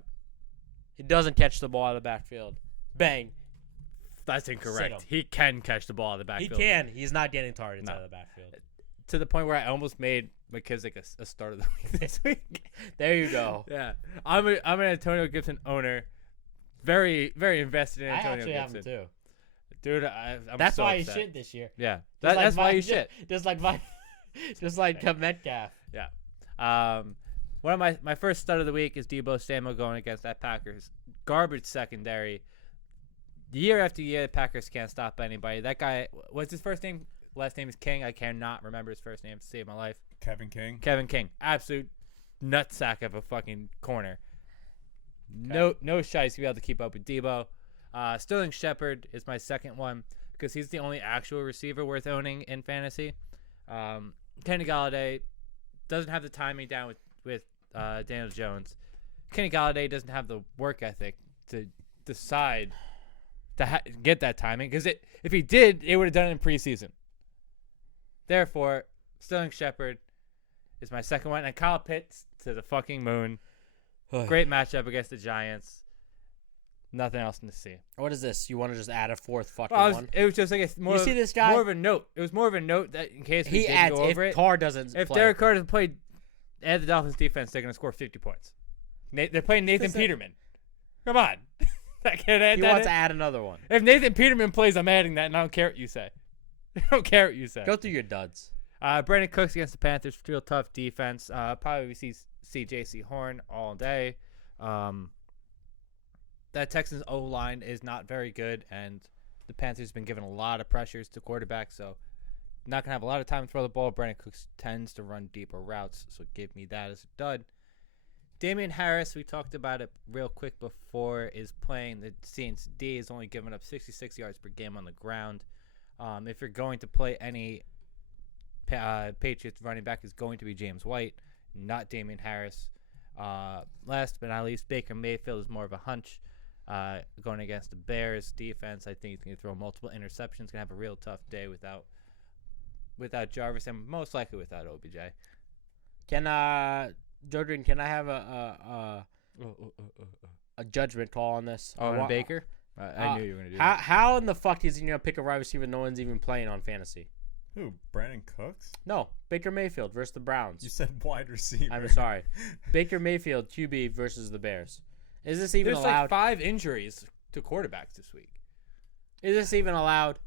He doesn't catch the ball out of the backfield. Bang. That's Sit incorrect. him. He can catch the ball out of the He backfield. can. He's not getting targets No. out of the backfield. To the point where I almost made McKissick a start of the week this week. There you go. Yeah. I'm an Antonio Gibson owner. Very, very invested in I Antonio actually have Gibson. him too. Dude, I'm That's so why upset. he shit this year. Yeah. Just That's like why you shit. Just like Metcalf. Yeah. One of my first stud of the week is Deebo Samuel going against that Packers garbage secondary. Year after year, the Packers can't stop anybody. That guy, what's his first name? Last name is King. I cannot remember his first name to save my life. Kevin King. Kevin King. Absolute nutsack of a fucking corner. Okay. No shites to be able to keep up with Deebo. Sterling Shepard is my second one because he's the only actual receiver worth owning in fantasy. Kenny Golladay doesn't have the timing down with Daniel Jones. Kenny Golladay doesn't have the work ethic to decide to get that timing because if he did, it would have done it in preseason. Therefore, Sterling Shepard is my second one, and Kyle Pitts to the fucking moon. Great matchup against the Giants. Nothing else to see. What is this? You want to just add a 4th fucking Well, one? it was just like You see this guy? more of a note. It was more of a note that in case we He didn't adds go over if it. Carr doesn't If play. Derek Carr doesn't play at the Dolphins defense, they're going to score 50 points. They're playing Nathan Peterman. Come on. I can't add he that wants in. to add another one. If Nathan Peterman plays, I'm adding that, and I don't care what you say. I don't care what you say. Go through your duds. Brandon Cooks against the Panthers, real tough defense. Probably see J.C. Horn all day. That Texans O-line is not very good, and the Panthers have been given a lot of pressures to quarterbacks, so not going to have a lot of time to throw the ball. Brandon Cooks tends to run deeper routes, so give me that as a dud. Damien Harris, we talked about it real quick before, is playing the Saints D, is only giving up 66 yards per game on the ground. If you're going to play any Patriots running back, is going to be James White, not Damien Harris. Last but not least, Baker Mayfield is more of a hunch going against the Bears defense. I think he's going to throw multiple interceptions, going to have a real tough day without Jarvis and most likely without OBJ. Jordan, can I have a judgment call on this? And Baker? I knew you were going to do that. How in the fuck is he going to pick a wide receiver no one's even playing on fantasy? Who? Brandon Cooks? No, Baker Mayfield versus the Browns. You said wide receiver. I'm sorry. Baker Mayfield, QB versus the Bears. Is this even There's allowed? like 5 injuries to quarterbacks this week. Is this even allowed?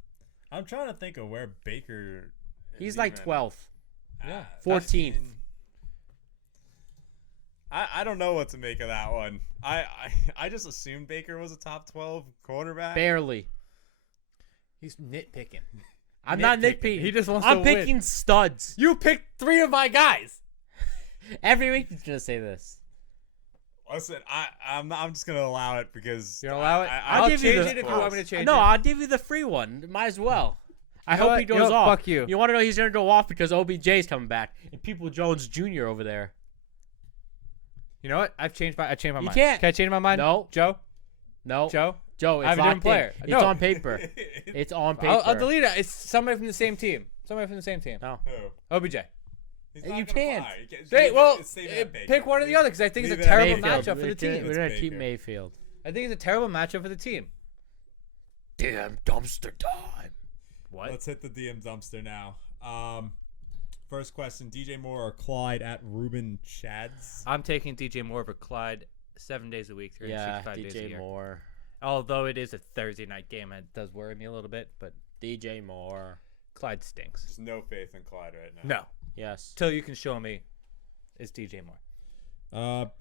I'm trying to think of where Baker. He's like 12th. Yeah. 14th. I don't know what to make of that one. I just assumed Baker was a top 12 quarterback. Barely. He's nitpicking. I'm not nitpicking. He just wants I'm to win. picking studs. You picked 3 of my guys. Every week he's gonna say this. Listen, I'm just gonna allow it because You gonna allow it? I'll I'll give you change the- it if you want me to change No, it. I'll give you the free one. Might as well. I know hope what? he goes You know what? off. Fuck you. You want to know he's gonna go off because OBJ's coming back and People Jones Jr. over there. You know what? I changed my You mind. can't. Can I change my mind? No. Joe? No, Joe? Joe, I it's have a different locked player. in. It's No. on paper. It's on paper. I'll delete it. It's somebody from the same team. Somebody from the same team. No. Who? OBJ. He's You not gonna can't. fly. You can't- Great. Well, stay that Baker. pick one or the other because I think it's Leave a it at terrible Mayfield. matchup for the We're team. gonna It's keep Baker. Mayfield. I think it's a terrible matchup for the team. Damn dumpster time. What? Let's hit the DM dumpster now. First question: DJ Moore or Clyde at Ruben Chads? I'm taking DJ Moore over Clyde 7 days a week, Yeah, 365 days a DJ year. Moore. Although it is a Thursday night game, it does worry me a little bit, but DJ Moore. Clyde stinks. There's no faith in Clyde right now. No. Yes. Till you can show me it's DJ Moore.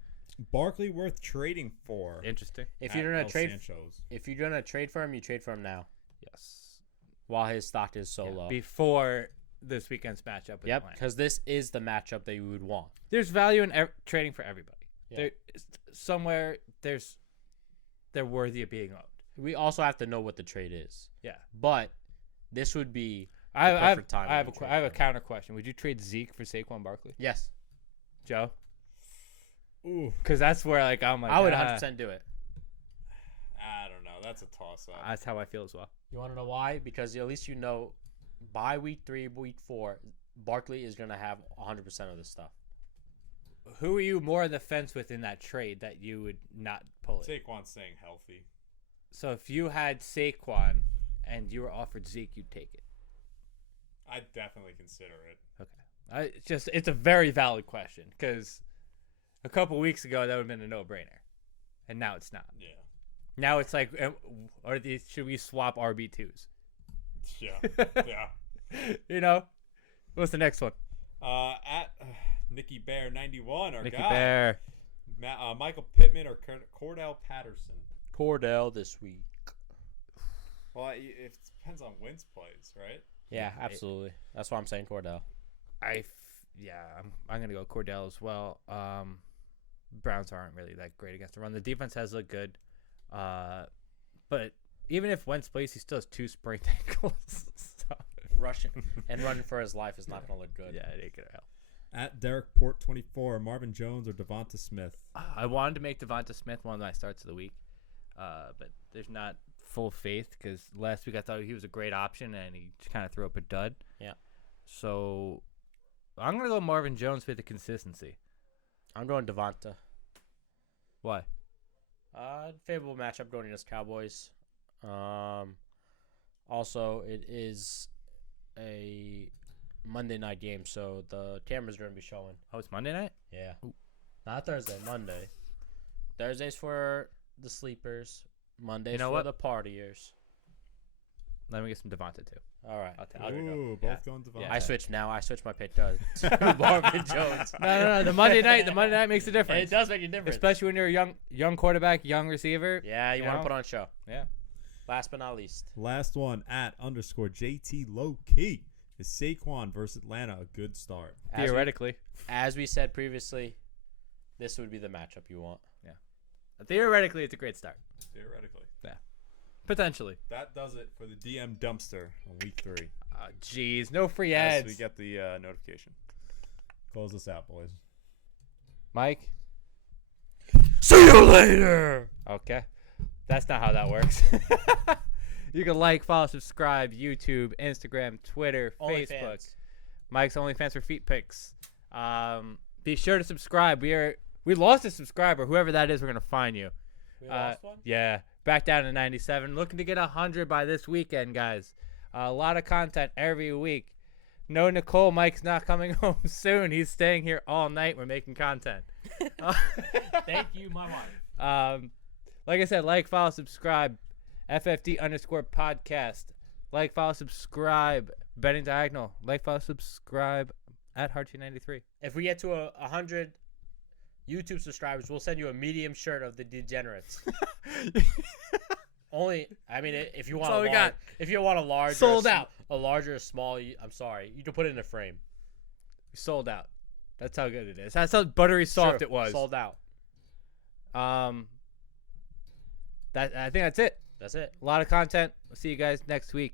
Barkley worth trading for? Interesting. If at you're gonna El trade, Sancho's. if you're gonna trade for him, you trade for him now Yes. while his stock is so Yeah, low. before this weekend's matchup with Yep, Atlanta. because this is the matchup that you would want. There's value in trading for everybody. Yeah. There, somewhere they're worthy of being owned. We also have to know what the trade is. Yeah. But this would be I the have perfect time. I have to a trade I have a for him. counter question. Would you trade Zeke for Saquon Barkley? Yes, Joe? Ooh, Because that's where I'm like I would ah, 100% do it. I don't know. That's a toss-up. That's how I feel as well. You want to know why? Because at least you know by week 3, week 4, Barkley is gonna have 100% of this stuff. Who are you more on the fence with in that trade that you would not pull it? Saquon's staying healthy. So if you had Saquon and you were offered Zeke, you'd take it. I'd definitely consider it. Okay. It's a very valid question because a couple weeks ago that would have been a no-brainer, and now it's not. Yeah. Now it's like, should we swap RB2s? Yeah. Yeah. You know, what's the next one? At Nicky Bear 91, our Nicky guy. Bear. Michael Pittman or Cordell Patterson. Cordell this week. Well, it depends on Wentz plays, right? Yeah, absolutely. That's why I'm saying Cordell. I'm gonna go Cordell as well. Browns aren't really that great against the run. The defense has looked good, but even if Wentz plays, he still has 2 sprained ankles. So. Rushing and running for his life is not gonna look good. Yeah, it ain't gonna help. At Derek Port 24, Marvin Jones or Devonta Smith. I wanted to make Devonta Smith one of my starts of the week, but there's not full faith because last week I thought he was a great option and he just kind of threw up a dud. Yeah. So I'm gonna go Marvin Jones for the consistency. I'm going Devonta. Why? Favorable matchup going against Cowboys. Also, it is a Monday night game, so the cameras are going to be showing. Oh, it's Monday night? Yeah. Not Thursday, Monday. Thursday's for the sleepers. Monday's You know for what? the partiers. Let me get some Devonta too. All right. I'll go. Ooh, Yeah. both going Devonta. Yeah. I switched now. I switched my pick to Marvin Jones. No. The Monday night makes a difference. It does make a difference. Especially when you're a young quarterback, young receiver. Yeah, you want know? to put on a show. Yeah. Last but not least. Last one at _JT low key. Is Saquon versus Atlanta a good start? Theoretically. As we said previously, this would be the matchup you want. Theoretically, it's a great start. Theoretically. Potentially. That does it for the DM dumpster on week 3. Jeez, no free Yes, ads. we get the notification. Close this out, boys. Mike? See you later. Okay. That's not how that works. You can like, follow, subscribe, YouTube, Instagram, Twitter, Facebook. OnlyFans. Mike's OnlyFans for feet pics. Be sure to subscribe. We lost a subscriber. Whoever that is, we're gonna find you. We lost one? Yeah, back down to 97. Looking to get 100 by this weekend, guys. A lot of content every week. No, Nicole, Mike's not coming home soon. He's staying here all night. We're making content. Thank you, my wife. Like I said, like, follow, subscribe. FFD_podcast. Like, follow, subscribe. Betting Diagonal. Like, follow, subscribe at Hart293. If we get to 100 YouTube subscribers, we'll send you a medium shirt of the Degenerates. Only, I mean, if you want all we got. If you want a large, Sold out. A larger, or small. I'm sorry, you can put it in a frame. Sold out. That's how good it is. That's how buttery soft it was. Sold out. I think that's it. That's it. A lot of content. We'll see you guys next week.